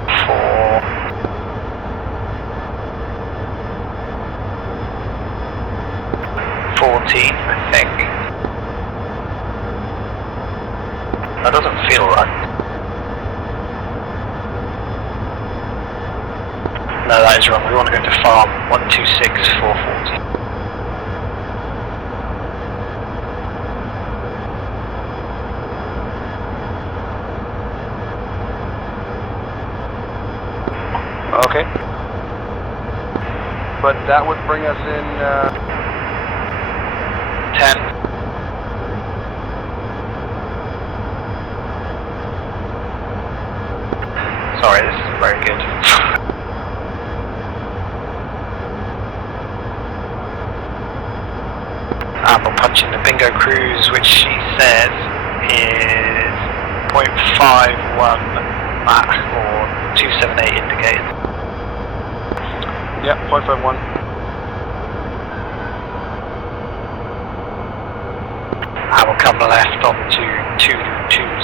14, I think. That doesn't feel right. No, that is wrong. We want to go to farm 126440. Okay. But that would bring us in 10. Sorry, this is very good. And we'll punch in the bingo cruise, which she says is 0.51 Mach or 278 indicated. Yeah, 0.51. And we'll come left onto 220.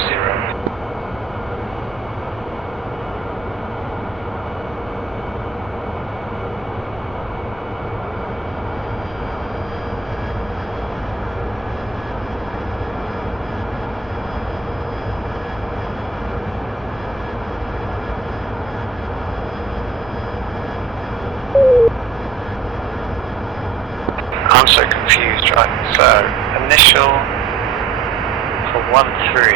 I'm so confused, right? So, initial for 1-3.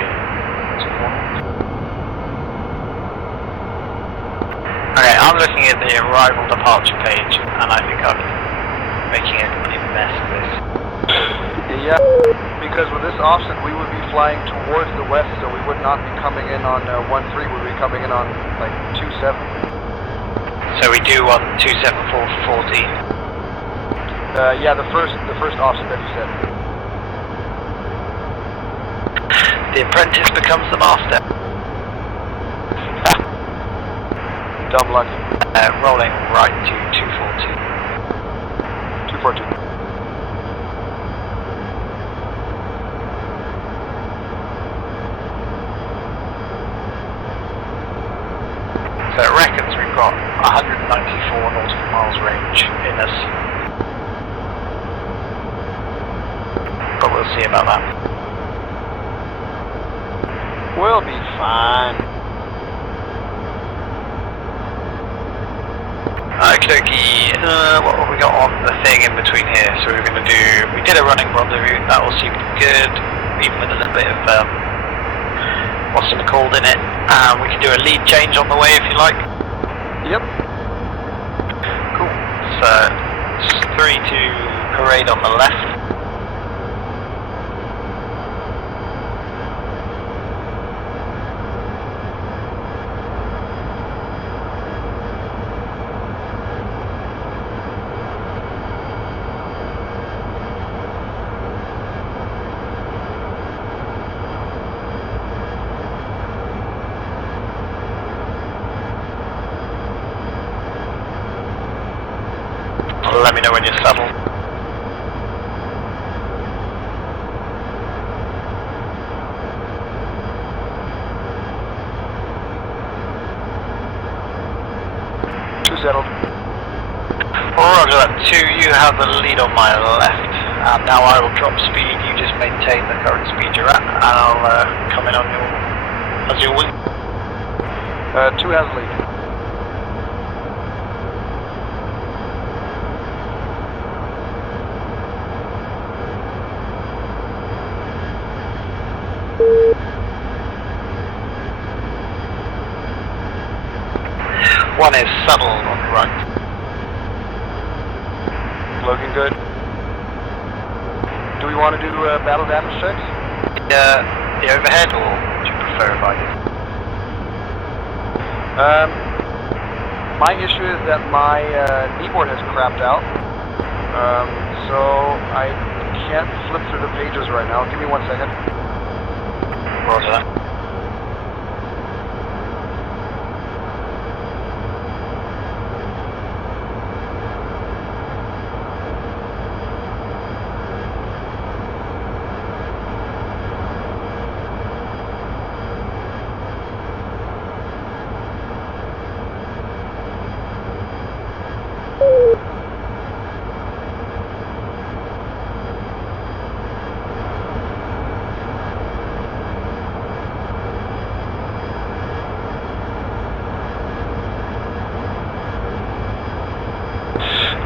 Okay, I'm looking at the arrival departure page, and I think I'm making a complete mess of this. Yeah, because with this offset we would be flying towards the west, so we would not be coming in on 1-3, we would be coming in on like 2-7. So we do on 274 for 14. Yeah, the first offset that you said. The apprentice becomes the master. Dumb lucky. Rolling right to 242. 242. So it reckons we've got 194 nautical miles range in us. But we'll see about that. We'll be fine. Okey-dokey, what have we got on the thing in between here? So we're going to do, we did a running rendezvous, that all seemed good, even with a little bit of, what's it called in it. We can do a lead change on the way if you like. Yep. Cool. So, 3 to parade on the left. Let me know when you're settled. Two settled. Roger that. 2, you have the lead on my left. And now I will drop speed, you just maintain the current speed you're at, and I'll come in on your, as your wing. 2 has the lead. One is settled on the right. Looking good. Do we want to do battle damage checks? The overhead, or would you prefer if I did? My issue is that my kneeboard has crapped out, so I can't flip through the pages right now. Give me 1 second. Roger that.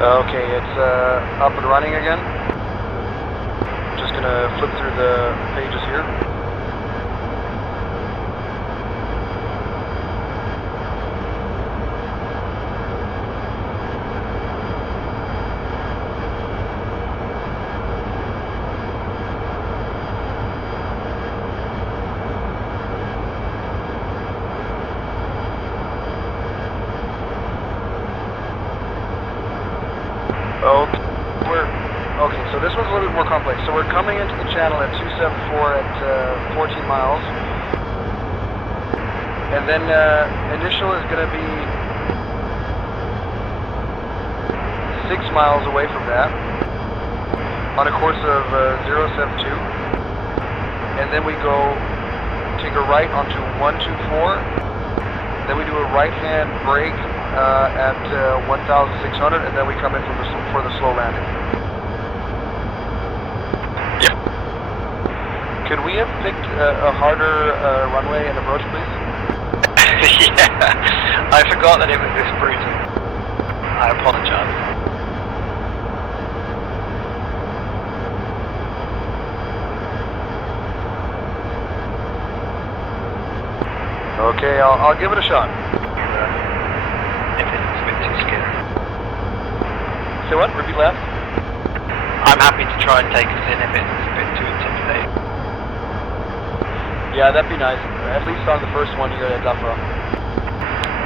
Okay, it's up and running again. Just gonna flip through the pages here. more complex. So we're coming into the channel at 274 at 14 miles. And then initial is going to be 6 miles away from that on a course of 072. And then we take a right onto 124. Then we do a right-hand brake at 1,600, and then we come in for the slow landing. Yeah. Could we have picked a harder runway and approach, please? Yeah, I forgot that it was this brutal. I apologize. Okay, I'll give it a shot. If it's a bit too scary. Say what? Repeat left? I'm happy to try and take us in if it's a bit too intimidating. Yeah, that'd be nice. At least on the first one here at Duffer.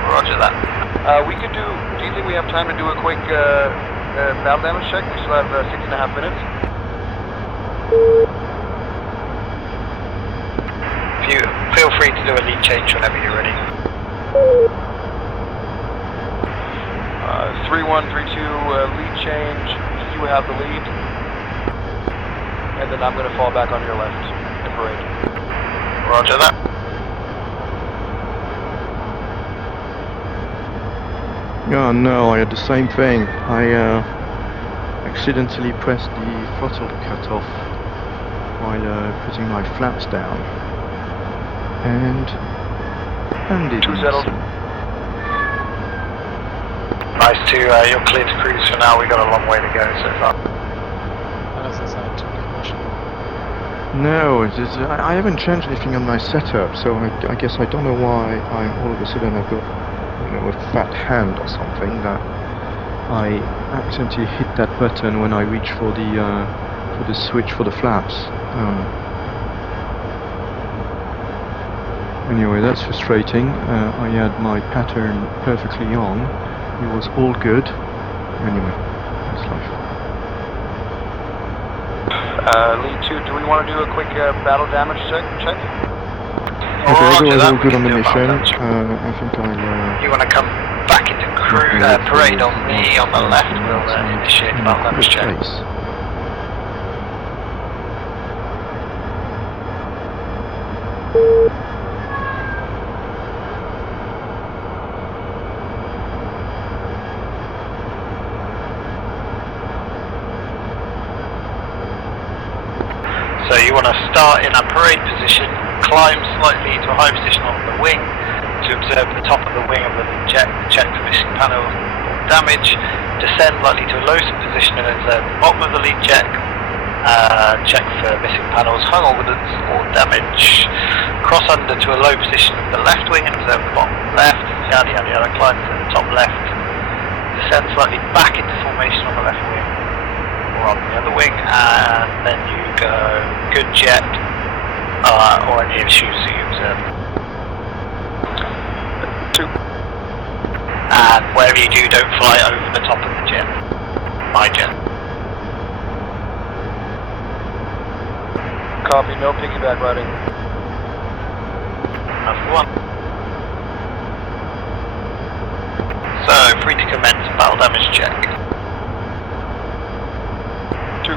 Roger that. Do you think we have time to do a quick battle damage check? We still have 6.5 minutes. Feel free to do a lead change whenever you're ready. 3132 lead change. You have the lead. And then I'm going to fall back on your left in parade. Roger that. Oh no, I had the same thing. I accidentally pressed the throttle cutoff while putting my flaps down. And didn't. Two settled. Nice to, you're clear to cruise for now. We've got a long way to go so far. That doesn't sound too good, Russian. No, I haven't changed anything on my setup, so I guess I don't know why all of a sudden I've got, a fat hand or something that I accidentally hit that button when I reach for the switch for the flaps. Anyway, that's frustrating. I had my pattern perfectly on. It was all good. Anyway, that's life. Lead 2, do we want to do a quick battle damage check? If everyone's all we good can on the do a mission, battle check. I think I'll... You want to come back into parade on me on the left, we'll initiate the battle damage check. Place. So you want to start in a parade position, climb slightly to a high position on the wing to observe the top of the wing of the lead jet, check for missing panel or damage, descend lightly to a low position and observe the bottom of the lead jet, check for missing panels, hung ordnance or damage, cross under to a low position of the left wing and observe the bottom left, yada yada yada, climb to the top left, descend slightly back into formation on the left wing or on the other wing, and then you go good jet or any of the shoes that you observe. 2. And whatever you do, don't fly over the top of the jet. My jet. Copy, no piggyback riding. That's the one. So, free to commence battle damage check. 2.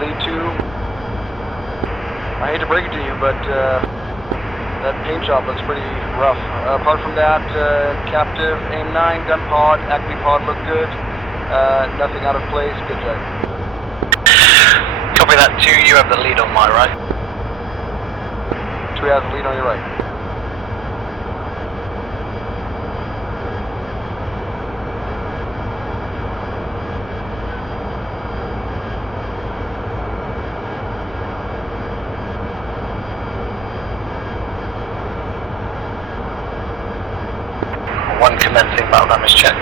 Lead 2, I hate to break it to you, but that paint job looks pretty rough. Apart from that, captive, aim 9, gun pod, acme pod look good. Nothing out of place, good job. Copy that 2, you have the lead on my right. 2 has the lead on your right. One commencing battle damage check.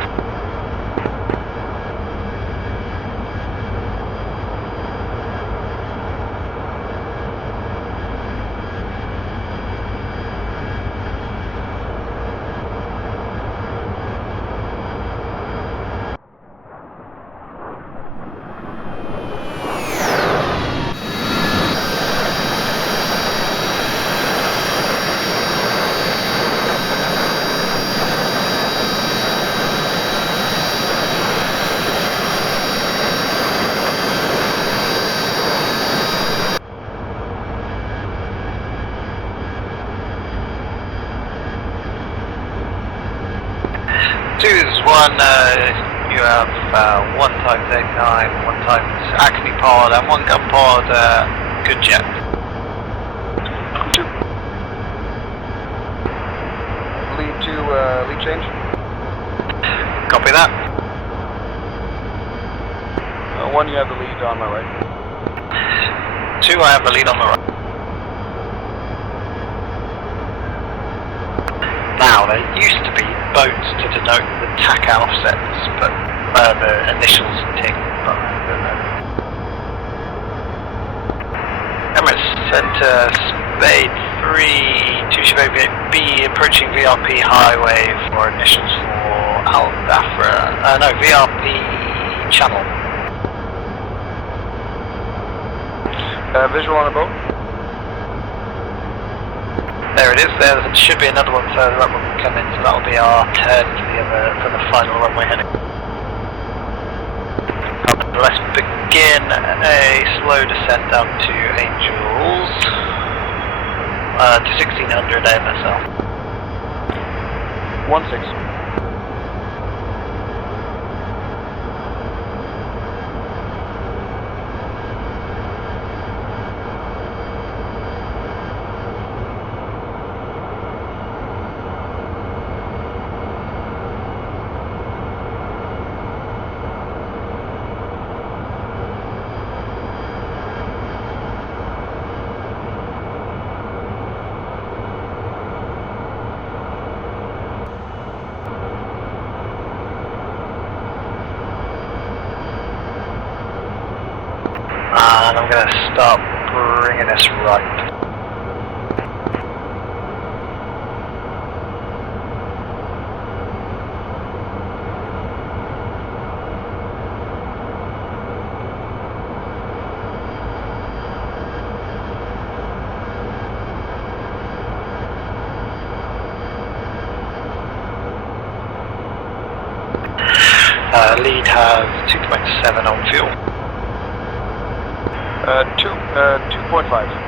You have 1 times 89, 1 times acme pod, and 1 gun pod. Good jet. Lead to lead change. Copy that. 1, you have the lead on my right. 2, I have the lead on the right. Now, there used to be boats to denote the tack offsets, but the initials TIG, but I don't know. Emirates Center, SPADE 3, 2 ship B, approaching VRP highway for initials for Al Dafra, no, VRP channel. Visual on the boat. There it is, there should be another one, so that one will come in, so that will be our turn for the final runway heading. Let's begin a slow descent down to Angels, to 1600 AMSL. 1-6. And I'm going to start bringing us right. Lead has 2.7 on fuel. 2.5.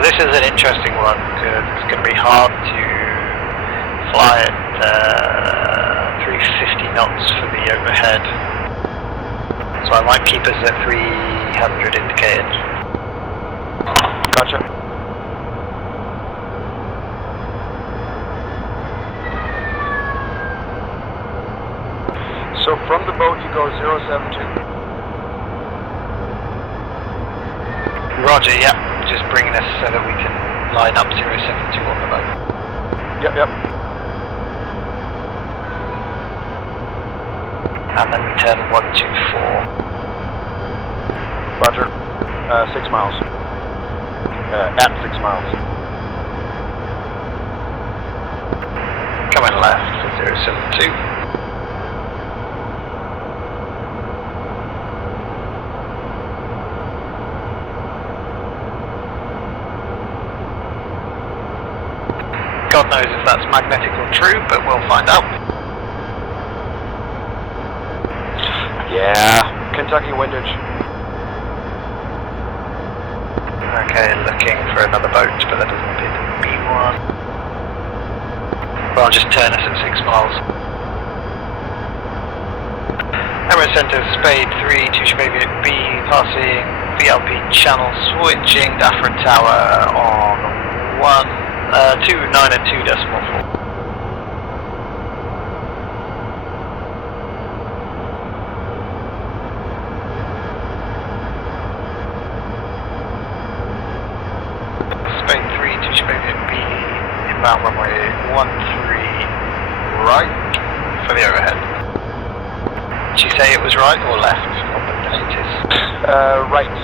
So this is an interesting one because it's going to be hard to fly at 350 knots for the overhead. So I might keep us at 300 indicated. Gotcha. So from the boat you go 072. Roger, yeah. Just bringing us so that we can line up 072 on the boat. Yep, yep. And then we turn 124. Roger. 6 miles. At 6 miles. Coming left for 072. God knows if that's magnetic or true, but we'll find out. Yeah. Kentucky windage. Okay, looking for another boat, but there doesn't appear to be one. Well, I'll just turn us at 6 miles. Emirates Centre, Spade 3, 2 Aviate B, passing VLP channel, switching Dafra Tower on 29 and 2 decimal 4. Spade 3, 2 Aviate B, inbound runway 13 right for the overhead. Did you say it was right or left on the natives? Right.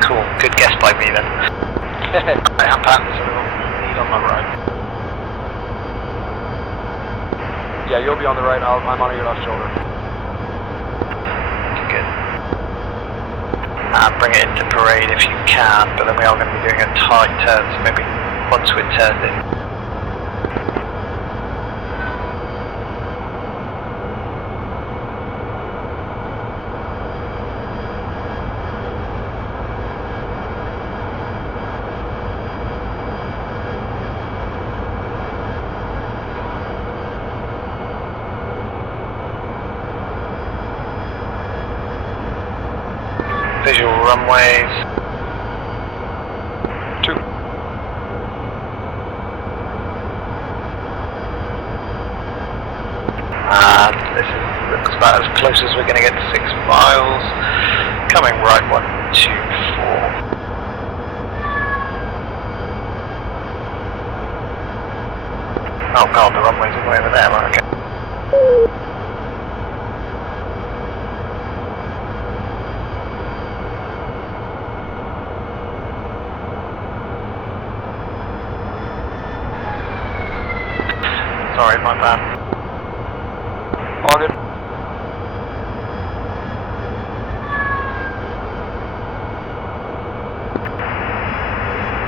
Cool, good guess by me then. I am patterns a little lead on my right. Yeah, you'll be on the right. I'm on your left shoulder. Good. And bring it into parade if you can, but then we are going to be doing a tight turn, so maybe once we're turned in. Visual runways. 2. And this looks about as close as we're going to get to 6 miles. Coming right 124. Oh god, the runways are way over there. Right, okay. Sorry, my bad. All good.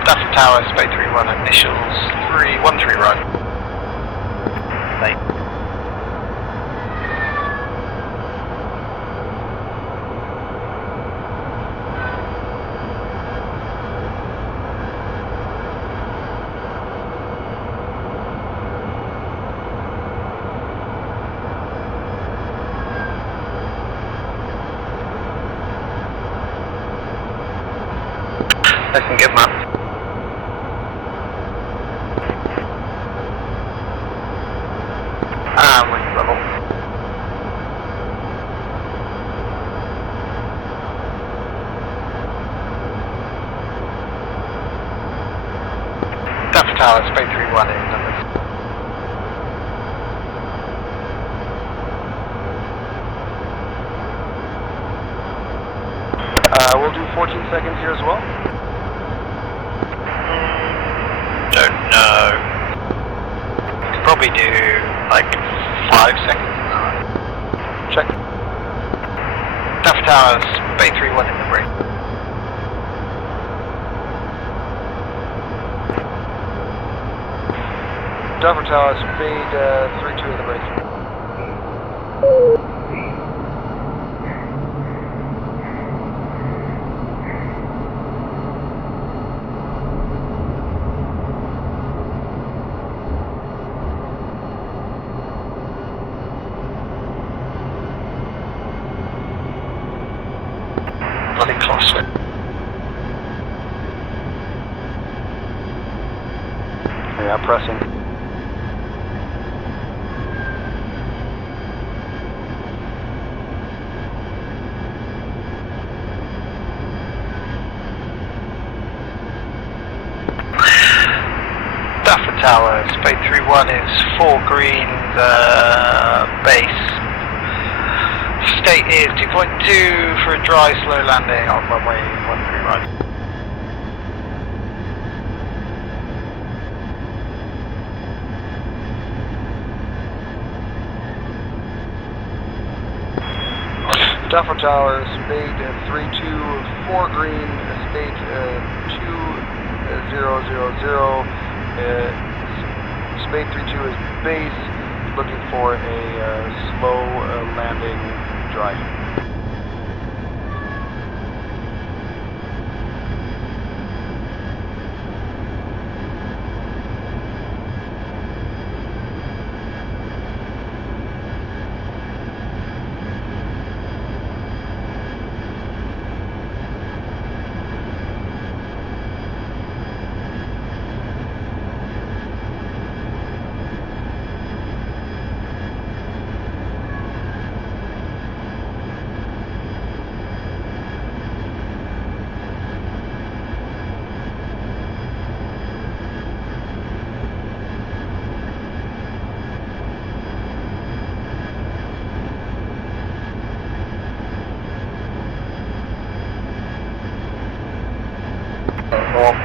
Dafra Tower, Spade 31, initials 313 right. Late. Looking good, man. With level. Dafra Tower, Spade 31 in numbers. We'll do 14 seconds here as well. Don't know. Could probably do like 5 seconds. Check. Dafra Tower, Spade 31 in the break. Divert Tower, Spade 32 in the break. crosswind. Yeah, pressing. Stafford Tower, Spade 31 is 4 green, base. State is 2.2 for a dry slow landing on runway 13 right. Stafford Tower, Spade 32, 4 green, State 2000. Spade 32 is base, looking for a slow landing dry.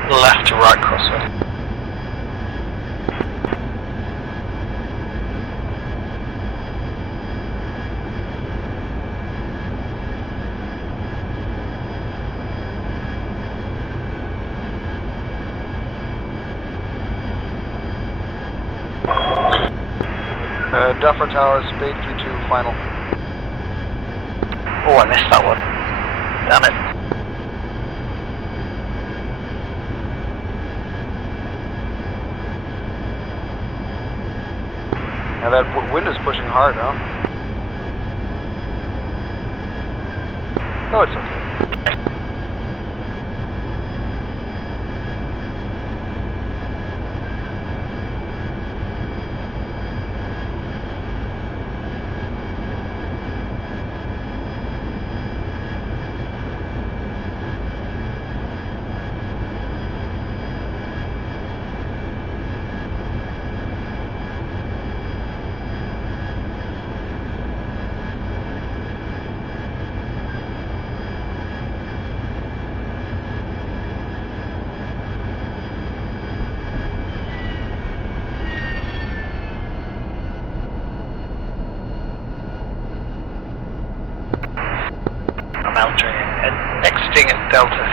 Left to right crosswind. Duffer Tower, Spade 32, final. Oh, I missed that one. Damn it. Now that wind is pushing hard, huh? Oh, it's okay. I'm entering and exiting at Delta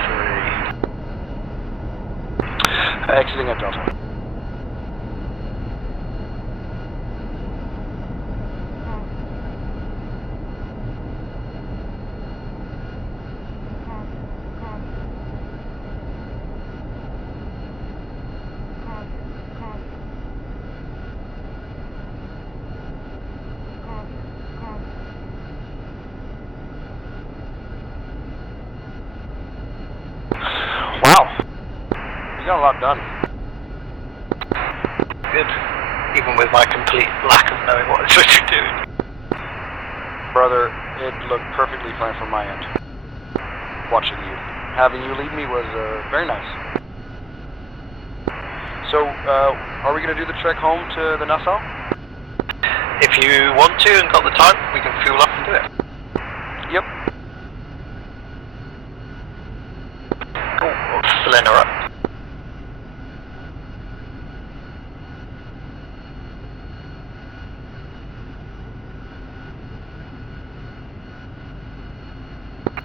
3. Exiting at Delta. Wow. You got a lot done. Good. Even with my complete lack of knowing what I'm supposed to be doing. Brother, it looked perfectly fine from my end. Watching you. Having you lead me was very nice. So, are we going to do the trek home to the Nassau? If you want to and got the time, we can fuel up and do it. Yep. Cool. We'll cylinder up.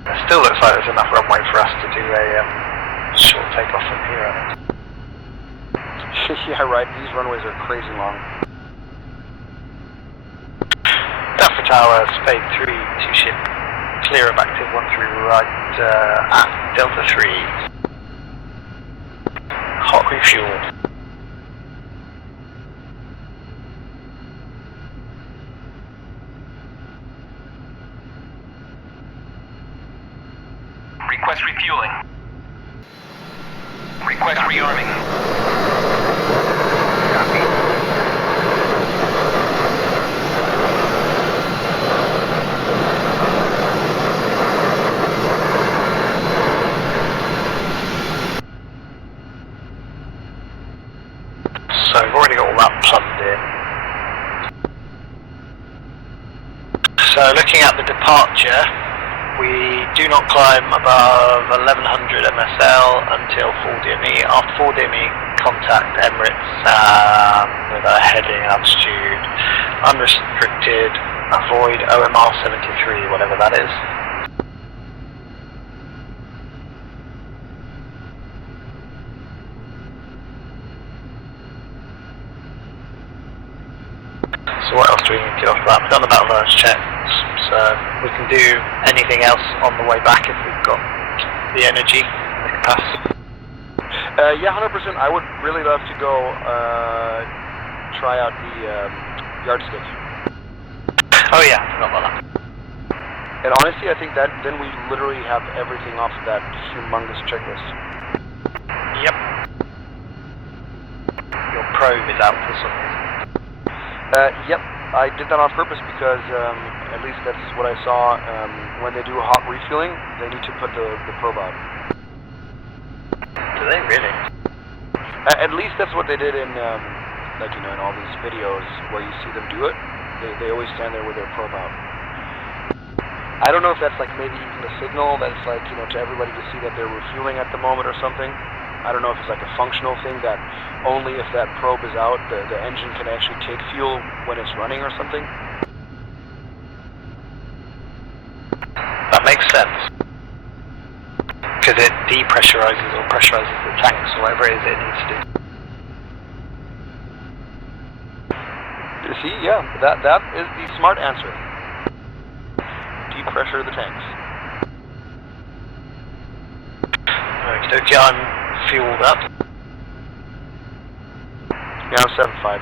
It still looks like there's enough runway for us to do a short takeoff from here, I think. Yeah, right. These runways are crazy long. Duffer Tower, Spade 3, 2 ship, clear of active 13 right at Delta 3. Hot refuel. Request refueling. Request rearming. So we've already got all that plumbed in. So looking at the departure, we do not climb above 1100 MSL until full DME. After full DME, contact Emirates with a heading altitude, unrestricted, avoid OMR 73, whatever that is. So what else do we need to do after that? We've done the battle verge checks, so we can do anything else on the way back if we've got the energy and the capacity. Yeah, 100%. I would really love to go try out the Yardstick. Oh yeah, forgot about that. And honestly, I think that then we literally have everything off of that humongous checklist. Yep. Your probe is out for some reason. Yep, I did that on purpose because at least that's what I saw when they do a hot refueling, they need to put the probe out. Do they really? At least that's what they did in, like, you know, in all these videos where you see them do it. They always stand there with their probe out. I don't know if that's like maybe even a signal that's like, you know, to everybody to see that they're refueling at the moment or something. I don't know if it's like a functional thing that only if that probe is out, the engine can actually take fuel when it's running or something. That makes sense. Because it depressurizes or pressurizes the tanks or whatever it is it needs to do. You see, yeah, that is the smart answer. Depressure the tanks. Okay, I'm fueled up. Yeah, I'm 7.5.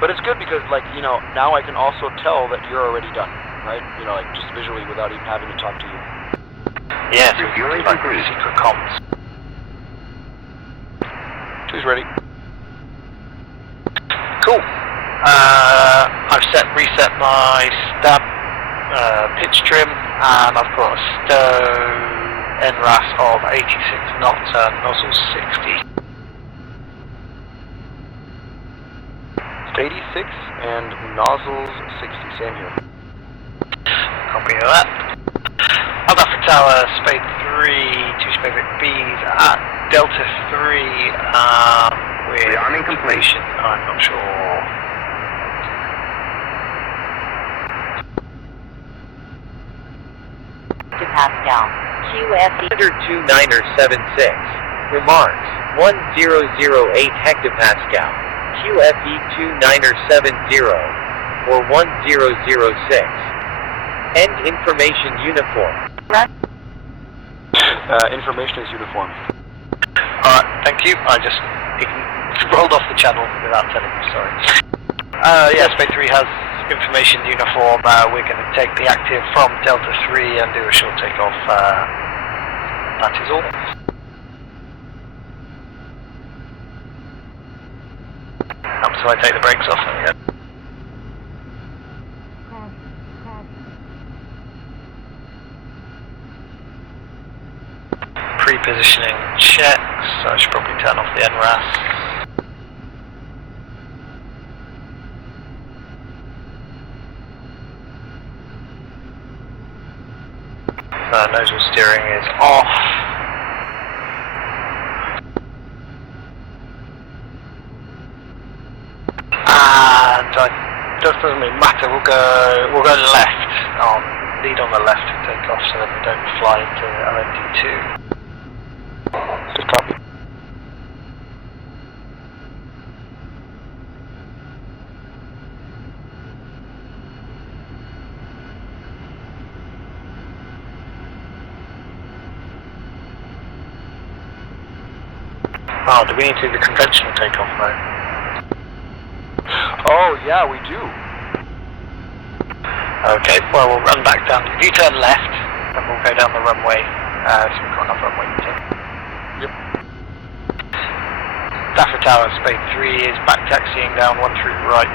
But it's good because, like, you know, now I can also tell that you're already done, right? You know, like, just visually without even having to talk to you. Yes, refueling like secret comms. Who's ready? Cool. I've reset my stab pitch trim, and I've got a stow NRAS of 86 knots and nozzle 60. 86 and nozzles 60, same here. Copy of that. I'm Alpha Tower, Spade 3, 2 Spade Bs at Delta 3, with rearming completion. I'm not sure. To Pascal. QFE. 129er76. Remarks. 1008 hectopascal. QFE 29er70 or 1006. End information uniform. Information is uniform. Alright, thank you. I just rolled off the channel without telling you, sorry. Yeah, Spade 3 has information uniform. We're going to take the active from Delta 3 and do a short takeoff. That is all. So I take the brakes off and go. Pre-positioning checks, so I should probably turn off the NRAS. Nozzle steering is off. And it doesn't really matter, we'll go left, lead on the left to take off so that we don't fly into OMD2. Just copy. Oh, do we need to do the conventional takeoff mode? Oh, yeah, we do. Okay, well we'll run back down. If you turn left, then we'll go down the runway, so we've got enough runway to... Yep. Stafford Tower, Spade 3 is back taxiing down 13 right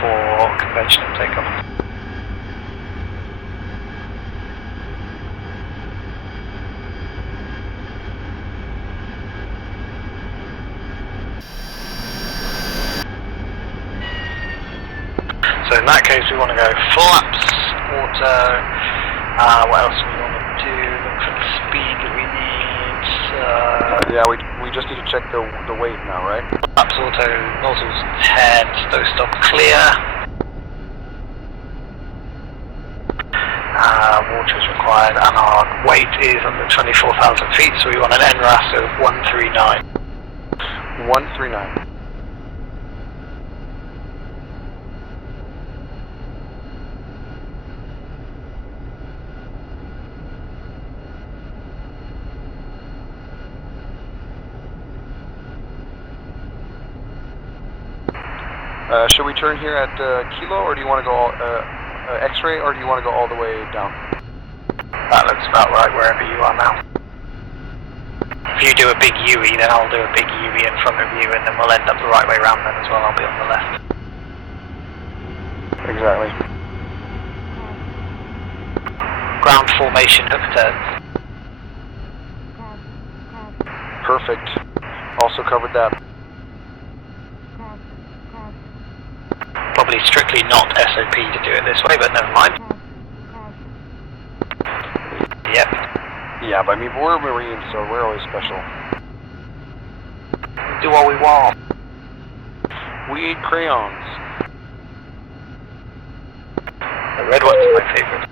for conventional takeoff. So in that case we want to go flaps, auto, what else do we want to do? Look for the speed that we need. Yeah, we just need to check the weight now, right? Flaps, auto, nozzles 10, stow stop clear. Water is required and our weight is under 24,000 feet, so we want an NRAS of 139. 139. Should we turn here at Kilo, or do you want to go X-ray, or do you want to go all the way down? That looks about right wherever you are now. If you do a big UE, then I'll do a big UE in front of you, and then we'll end up the right way around then as well. I'll be on the left. Exactly. Ground formation, hook turns. Perfect. Also covered that. Probably strictly not SOP to do it this way, but never mind. Yep. Yeah, but I mean, we're Marines, so we're always special. Do what we want. We eat crayons. The red one's my favorite.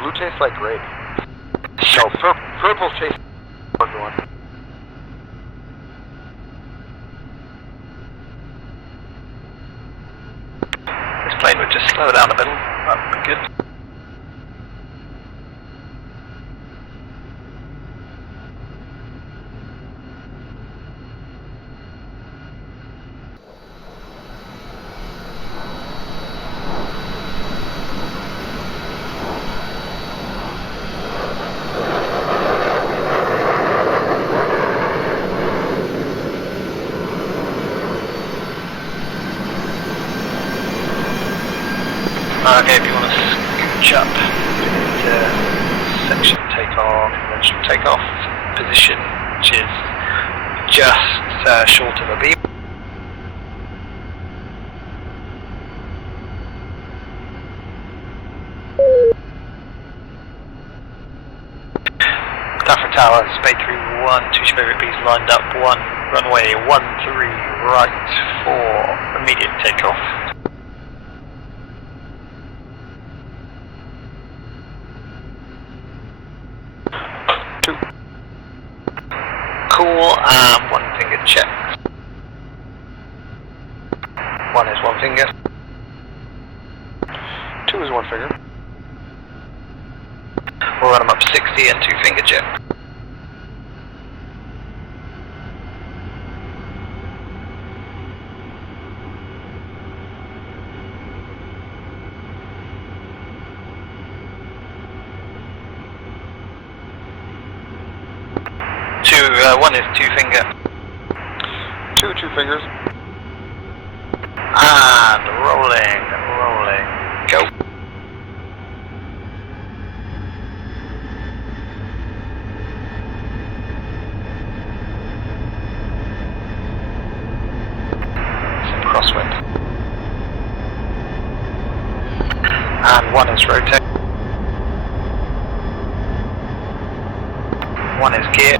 Blue tastes like grape. No, purple tastes like the one. This plane would just slow down a little. That would be good. Okay, if you want to scooch up to section takeoff, conventional takeoff position, which is just short of a beam. Stafford Tower, Spade 3-1, 2 Spirit Bs lined up, 1, runway 13 right for immediate takeoff. Cool, 1 finger check. 1 is 1 finger. 2 is 1 finger. We'll run them up 60 and 2 finger check. One is 2 finger. 2 fingers. And rolling, go. Some crosswind. And 1 is rotate. 1 is gear.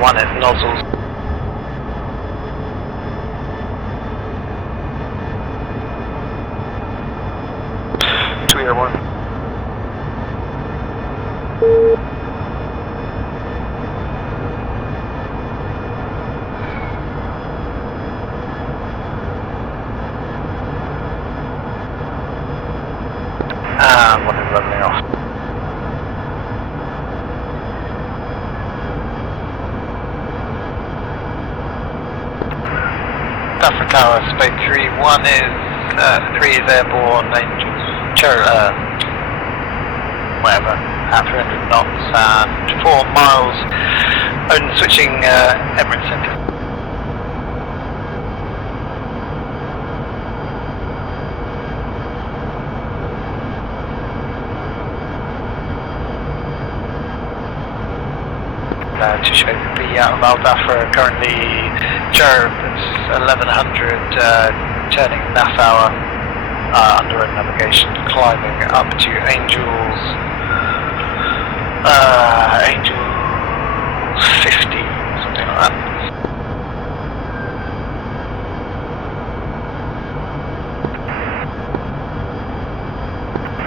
1 is nozzles. Two airborne. And 1 is leveling off. Stafford Tower, Spade 3, 1 is 3 is airborne, angels whatever, at 300 knots and 4 miles, and switching Emirates Centre. To show the B out of Al-Dafra, currently Cherub, it's 1100, turning NAF hour, under a navigation, climbing up to Angels 50, something like that.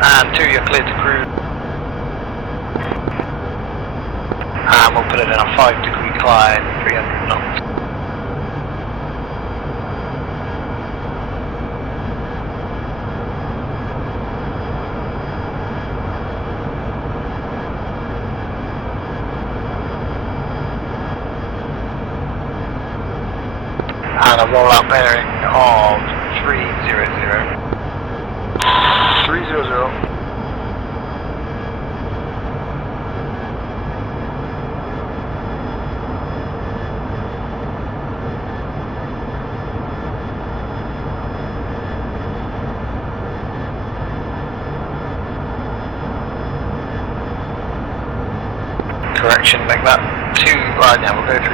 And 2, you're clear to cruise. And we'll put it in a 5-degree climb, 300 knots. And a roll-out bearing of 300. 300. Correction, make that 2, now we'll go 300.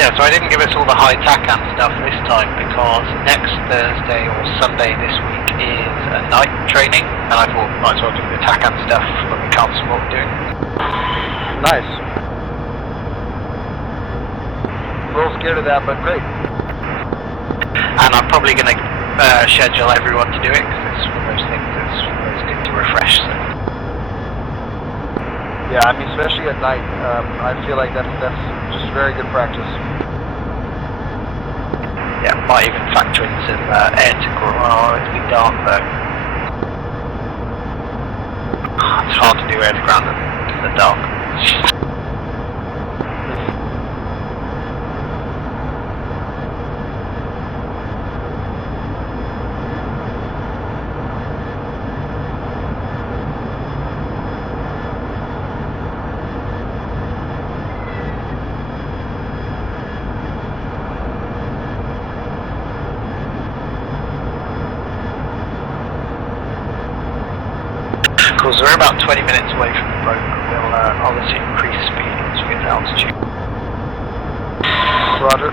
Yeah, so I didn't give us all the high TACAN stuff this time because next Thursday or Sunday this week is a night training, and I thought might as well do the TACAN stuff when we can't see what we're doing. Nice. A little scared of that, but great. And I'm probably going to schedule everyone to do it because it's one of those things that's always good to refresh. So. Yeah, I mean, especially at night, I feel like that's just very good practice. Yeah, might even factor in some air to grow. Oh, it's been dark though. It's hard to do air to ground in the dark. Cool, so we're about 20 minutes away from the boat. We'll obviously increase speed once we get to altitude. Roger.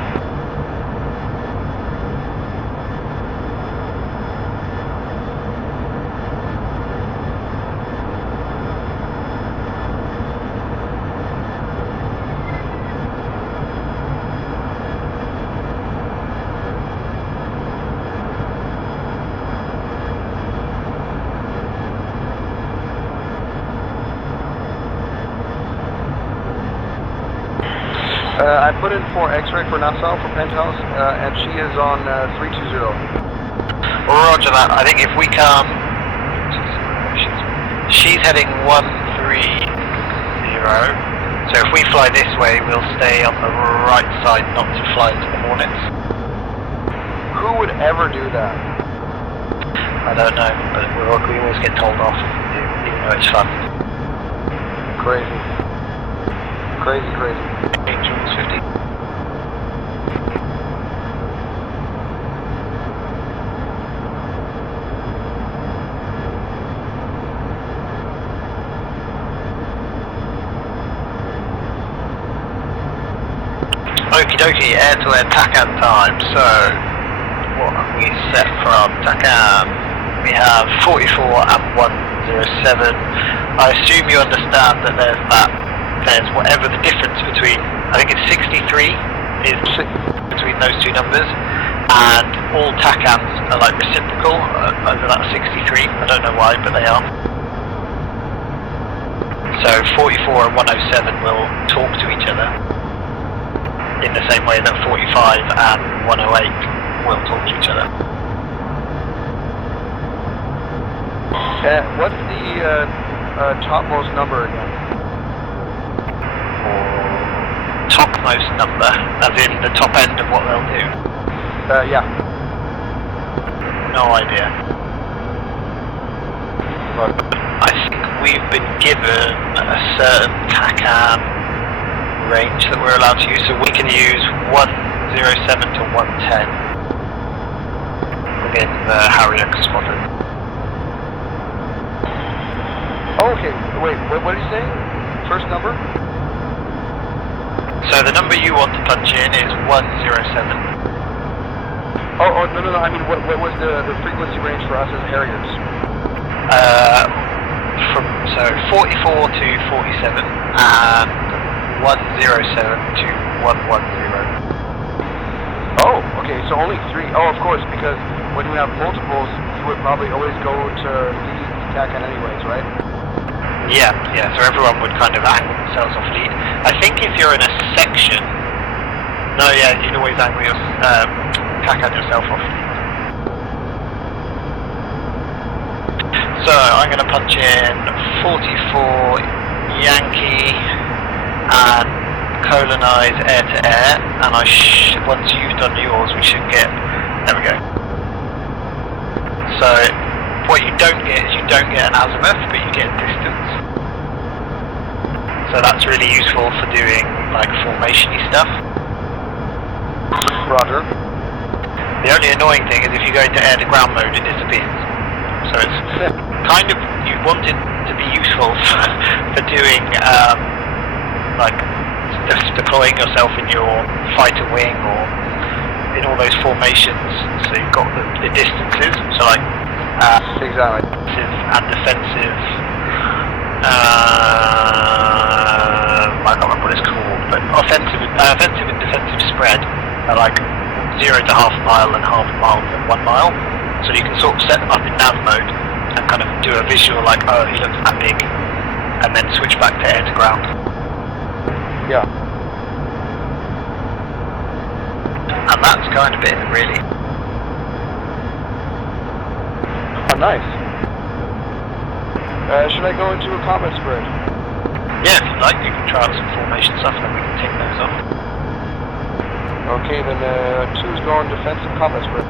I put in for X-ray for Nassau for Penthouse, and she is on 320. Roger that. I think if we come, she's heading 130, So if we fly this way, we'll stay on the right side, not to fly into the Hornets. Who would ever do that? I don't know, but we always get told off, even though it's fun. Crazy. Crazy, crazy. Angels 50. Okie dokie, air-to-air TACAN time. So, what have we set from TACAN? We have 44 and 107. I assume you understand that there's whatever the difference between, I think it's 63 is between those two numbers, and all TACANs are like reciprocal over that 63. I don't know why, but they are. So 44 and 107 will talk to each other in the same way that 45 and 108 will talk to each other. What's the topmost number again? Topmost number, as in the top end of what they'll do? Yeah. No idea. But I think we've been given a certain TACAN range that we're allowed to use, so we can use 107 to 110 within the Harrier squadron. oh, okay. Wait, what are you saying? First number? So the number you want to punch in is 107. Oh, no. I mean, what was the frequency range for us as Harriers? From 44 to 47 and 107 to 110. Oh, okay, so only 3. Oh, of course, because when you have multiples, you would probably always go to lead TACAN anyways, right? Yeah, so everyone would kind of angle themselves off lead. I think if you're in a section, you'd always angle your TACAN yourself off lead. So I'm going to punch in 44 Yankee and colonize air-to-air, and once you've done yours, we should get, there we go. So what you don't get is you don't get an azimuth, but you get distance. So that's really useful for doing like formation-y stuff. Roger. The only annoying thing is if you go into air-to-ground mode, it disappears. So it's kind of, you want it to be useful for doing like just deploying yourself in your fighter wing or in all those formations, so you've got the distances, so like Exactly. offensive and defensive, I can't remember what it's called, but offensive and defensive spread are like 0 to half a mile and half a mile to 1 mile, so you can sort of set them up in nav mode and kind of do a visual like, oh, he looks that big, and then switch back to air to ground. Yeah. And that's kind of it, really. Oh, nice. Should I go into a combat spread? Yeah, if you'd like, you can try out some formation stuff, and then we can take those off. Okay, then 2's going defensive combat spread.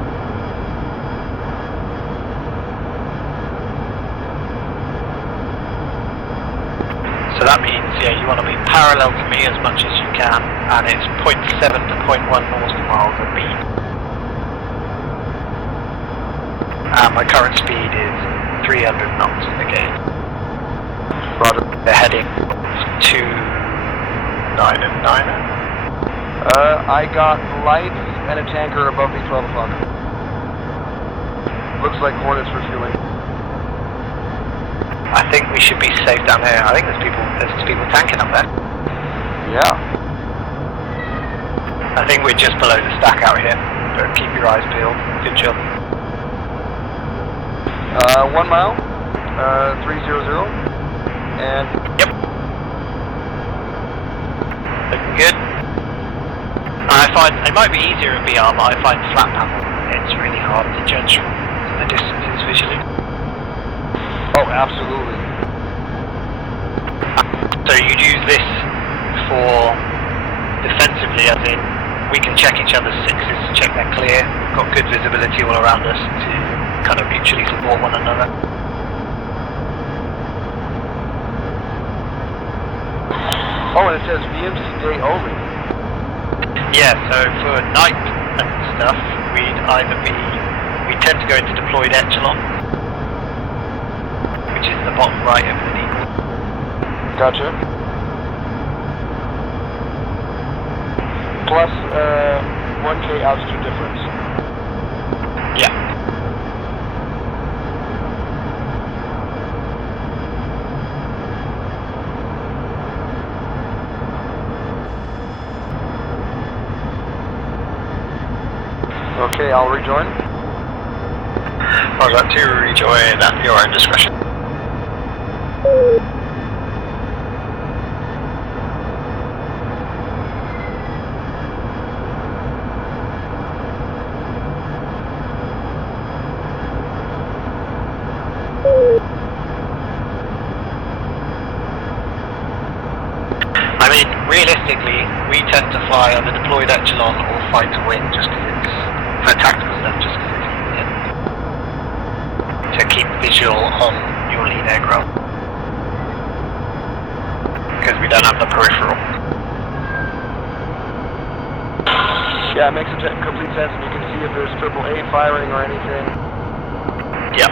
So that means, you want to be parallel to me as much as you can, and it's 0.7 to 0.1 nautical miles of beat. And my current speed is 300 knots again. Roger. They're heading 299. I got lights and a tanker above me 12 o'clock. Looks like Hornets refueling. I think we should be safe down here. I think there's people tanking up there. Yeah. I think we're just below the stack out here, but keep your eyes peeled. Good job. 1 mile, 300, and... Yep. Looking good. I find it might be easier in VR, but I find flat panel, it's really hard to judge the distances visually. Oh, absolutely. So you'd use this more defensively, as in we can check each other's sixes, check they're clear, got good visibility all around us to kind of mutually support one another. Oh, and it says VMC day only. Yeah, so for night and stuff, we tend to go into deployed echelon, which is the bottom right of the needle. Gotcha. Plus 1K altitude difference. Yeah. Okay, I'll rejoin. Roger that, to rejoin at your own discretion. I mean, realistically, we tend to fly on the deployed echelon or fight to win just because it's, for tactical stuff, just because it's easier to keep visual on your lead aircraft. Because we don't have the peripheral. Yeah, it makes complete sense, and you can see if there's AAA firing or anything. Yeah.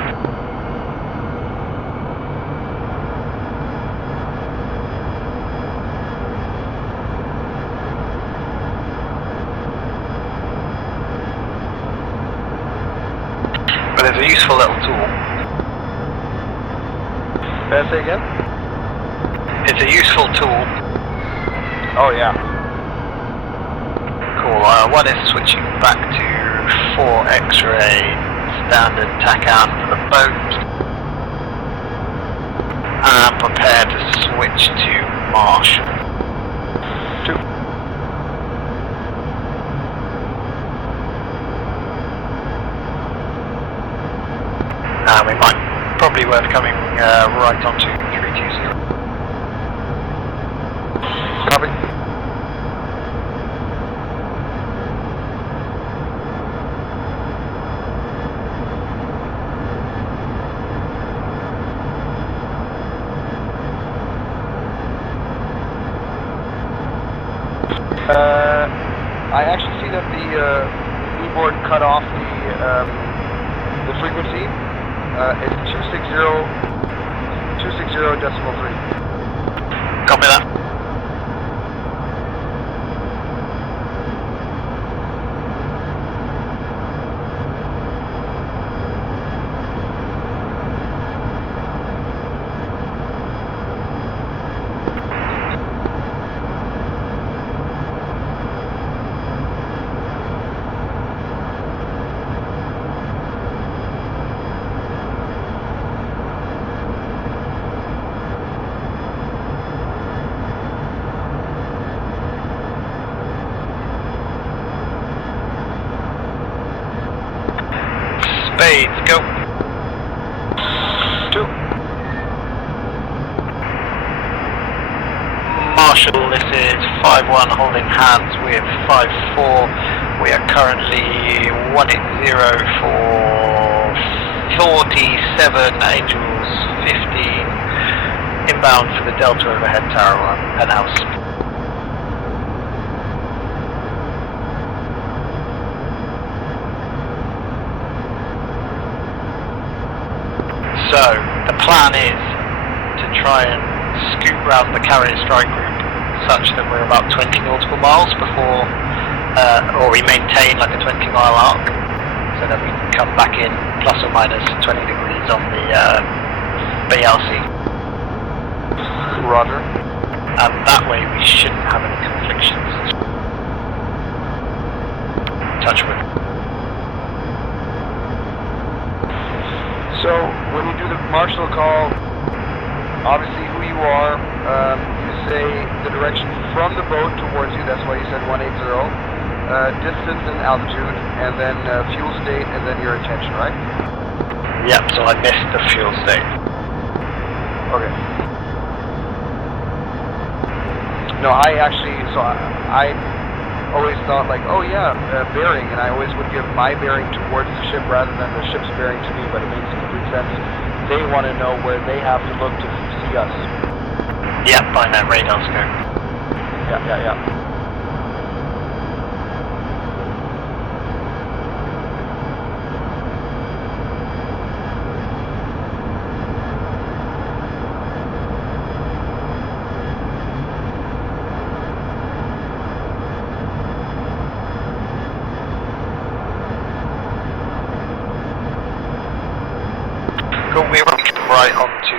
But it's a useful little tool. Say again? It's a useful tool. Oh, yeah. Cool. One is switching back to 4 X-ray standard TACAN for the boat. And prepare to switch to Marshall. 2. We might probably worth coming right onto 320. Copy. I actually see that the keyboard cut off the frequency. It's 260.3. Copy that. Spades, go. 2. Marshall, this is 5-1 holding hands with 5-4. We are currently 180 for 47 Angels 15. Inbound for the Delta overhead tower on penthouse. So, the plan is to try and scoot round the carrier strike group such that we're about 20 nautical miles before, or we maintain like a 20-mile arc, so that we can come back in plus or minus 20 degrees on the BLC. Roger. And that way we shouldn't have any conflictions. Touch wood. So, when you do the marshal call, obviously who you are, you say the direction from the boat towards you, that's why you said 180, distance and altitude, and then fuel state, and then your intention, right? Yep, so I missed the fuel state. Okay. No, I actually, so I always thought like, oh yeah, bearing, and I always would give my bearing towards the ship rather than the ship's bearing to me, but it makes complete sense. They want to know where they have to look to see us. Yep, by that radar scope. Yeah. Cool, we're right onto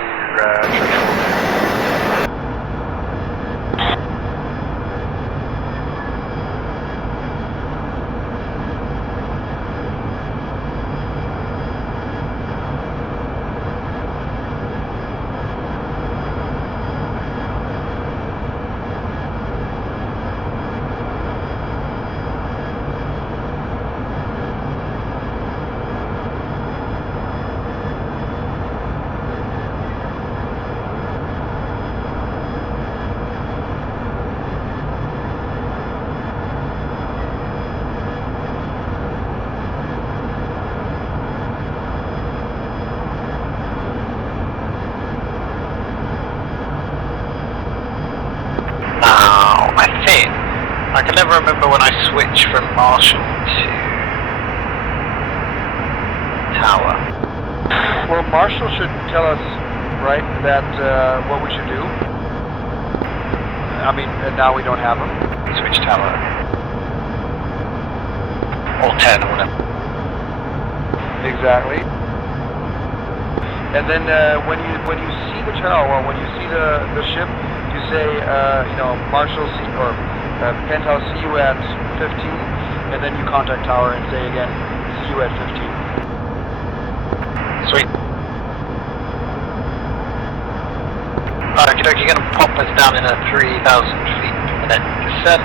I can never remember when I switched from Marshall to Tower. Well, Marshall should tell us, right, that what we should do. I mean, now we don't have them. Switch Tower. Or 10 or whatever. Exactly. And then when you see the tower, well, when you see the ship, you say, Marshall or Penthouse, see you at 15, and then you contact Tower and say again, see you at 15. Sweet. Alright, you're going to pop us down in a 3,000 feet per minute descent.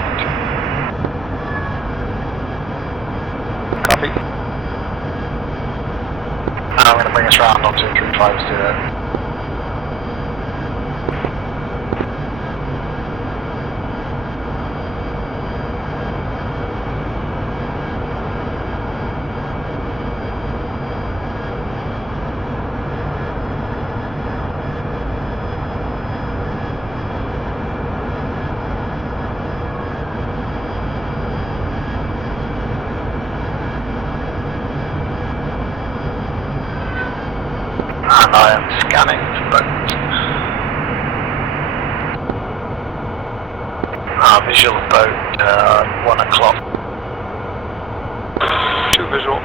Copy. And I'm going to bring us round onto 350. And I am scanning for boat. Visual boat, 1 o'clock. 2 visual.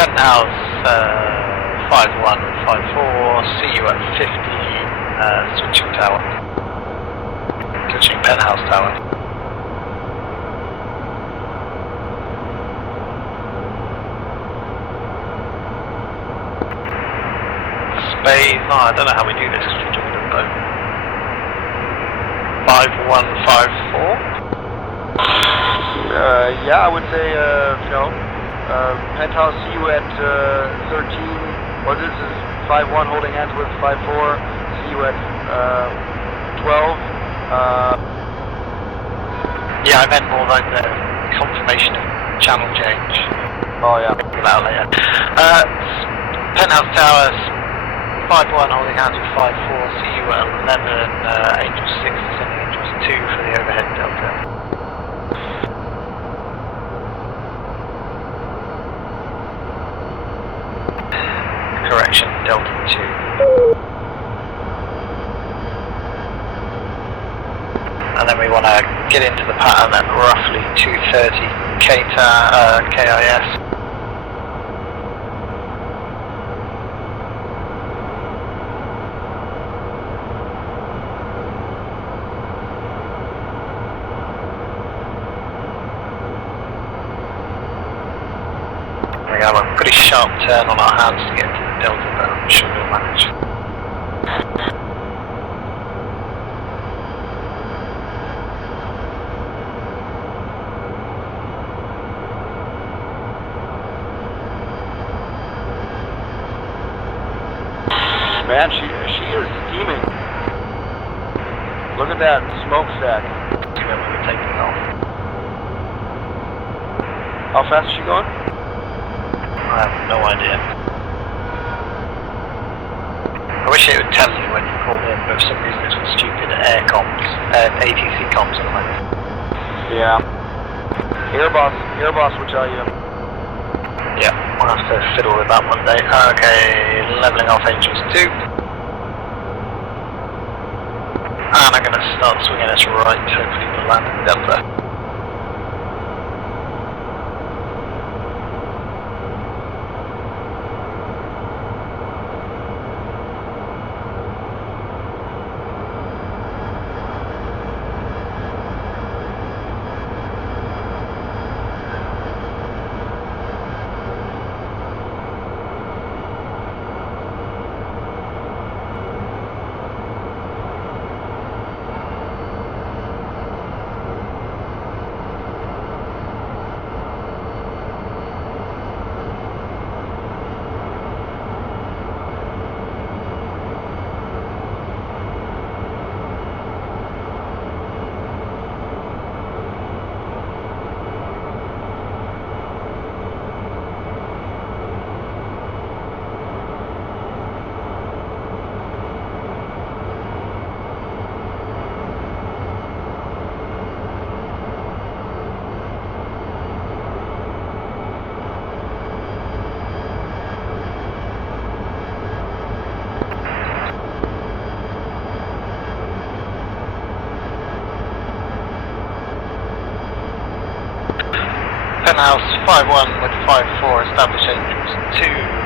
Penthouse 5154, see you at 50, switching tower. Switching Penthouse tower. Spade, I don't know how we do this because we're talking about 5154? Yeah, I would say, Penthouse, see you at 13, or this is 51 holding hands with 54, see you at 12. Yeah, I meant more like the confirmation of channel change. Oh yeah. About later. Penthouse Towers, 5-1 holding hands with 5-4, see you at 11, Angel 6 descending Angels 2 for the overhead Delta. Correction, Delta 2. And then we want to get into the pattern at roughly 230 KIS. We have a pretty sharp turn on our hands to get to the Delta, but I'm sure we'll manage. Man, she is steaming. Look at that smokestack. See when we were taking off. How fast is she going? I have no idea. I wish it would tell you when you call in, but for some reason it's with stupid air comms, ATC comms at the moment. Yeah. Airboss will tell you. Yeah, we'll have to fiddle with that one day. Okay, levelling off Angels 2. And I'm going to start swinging us right, hopefully we'll land in Delta. Penthouse 5-1 with 5-4, establish Angels 2.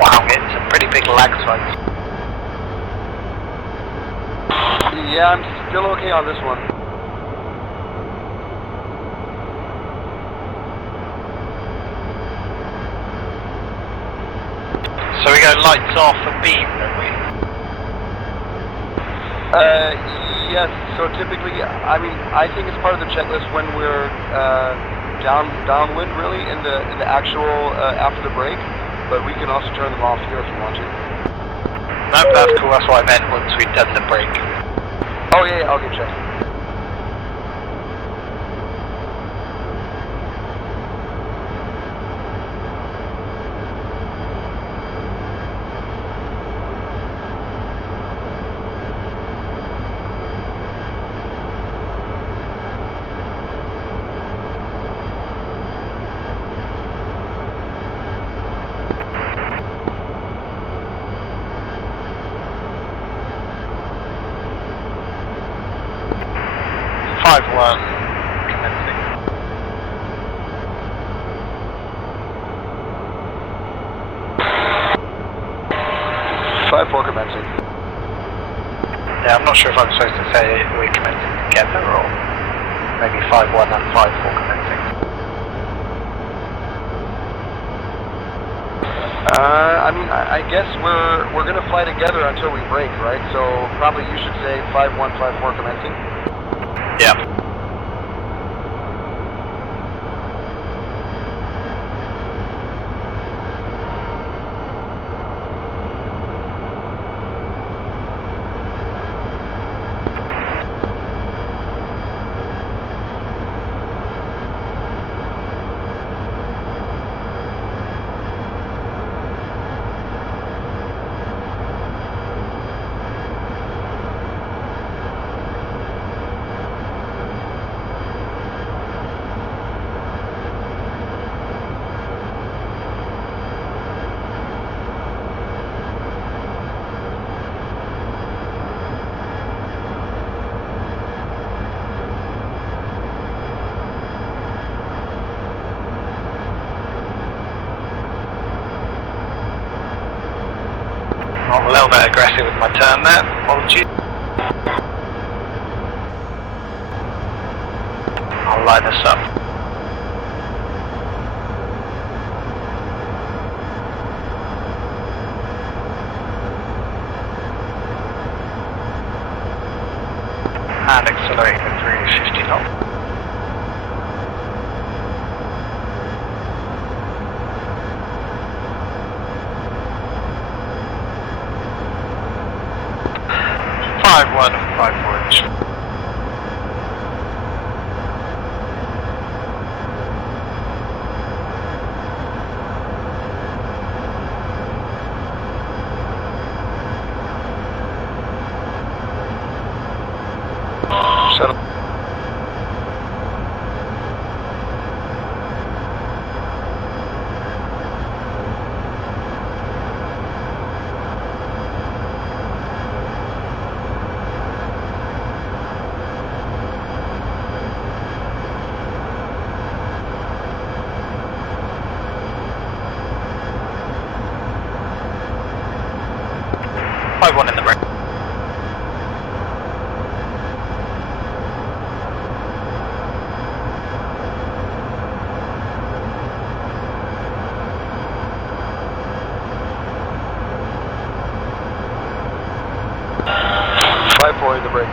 Wow, it's a pretty big lag spike. Yeah, I'm still okay on this one. So we go lights off and beam, don't we? Yes, so typically, I mean, I think it's part of the checklist when we're downwind really in the actual after the break, but we can also turn them off here if you want to. No, that's cool. That's what I meant once we'd done the break. Oh yeah, I'll get checked. Commencing. 5-4 commencing. Yeah, I'm not sure if I'm supposed to say we're commencing together or maybe 5-1 and 5-4 commencing. I mean, I guess we're gonna fly together until we break, right? So probably you should say 5-1, 5-4 commencing. Yeah. I'm a little bit aggressive with my turn there, apologies. I'll line this up. And accelerate at 350 knots. One and 5-4 inch. Settle. One in the break. In the break.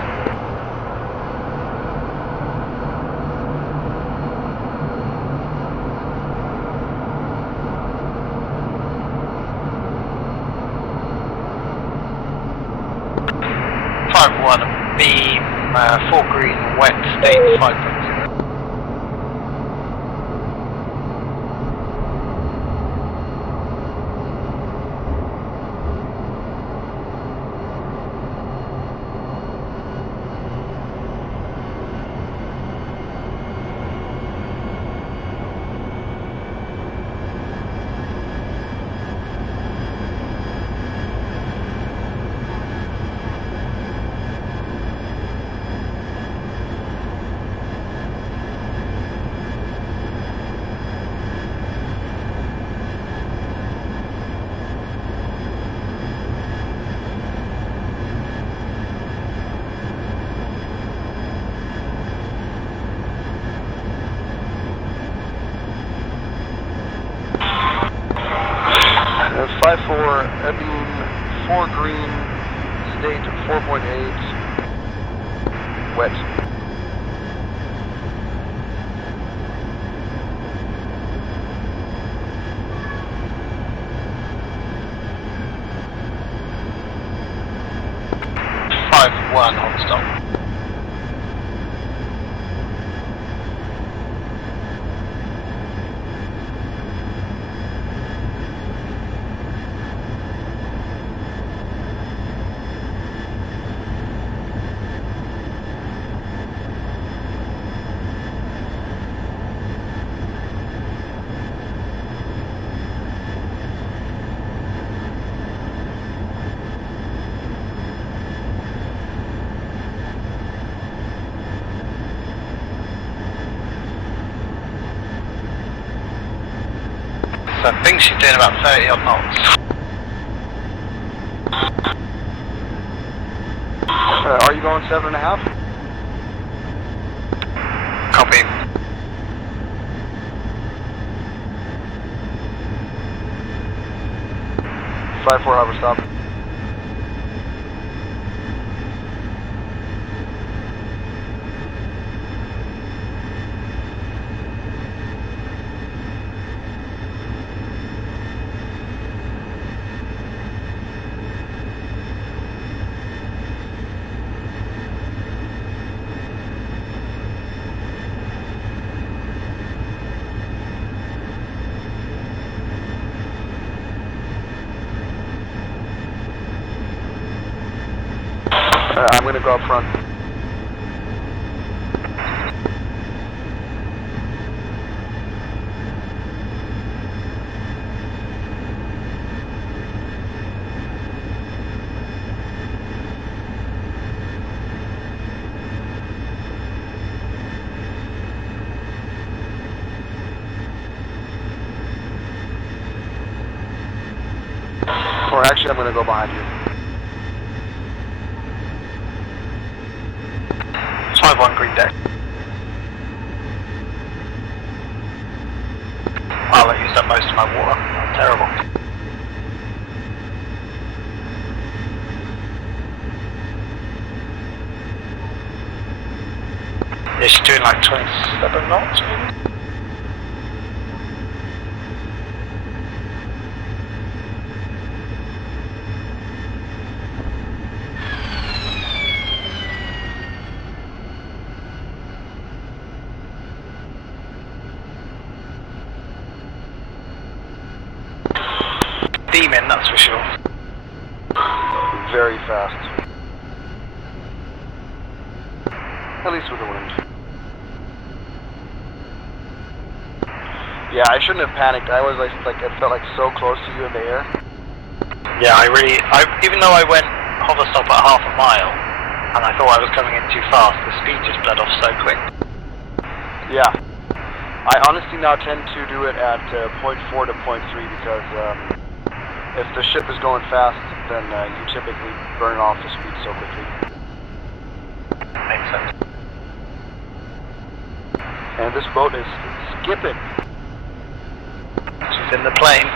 Beam, 4 green, wet, state 5.0. Beam, 4 green, state 4.8, wet. 1, hold stop. So I think she's doing about 30 odd knots. Are you going 7.5? Copy. 5-4 hover stop. I'm going to go up front. Or actually, I'm going to go behind you. 5-1 green deck. I'll have used up most of my water. Terrible. Yeah, she's doing like 27 knots maybe? Demon, that's for sure. Very fast. At least with the wind. Yeah, I shouldn't have panicked. I was like it felt like so close to you in the air. Yeah, even though I went hover stop at half a mile, and I thought I was coming in too fast, the speed just bled off so quick. Yeah. I honestly now tend to do it at 0.4 to 0.3 because if the ship is going fast, then you typically burn off the speed so quickly. Makes sense. And this boat is skipping. She's in the plane.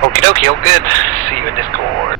Okie dokie, all good. See you in Discord.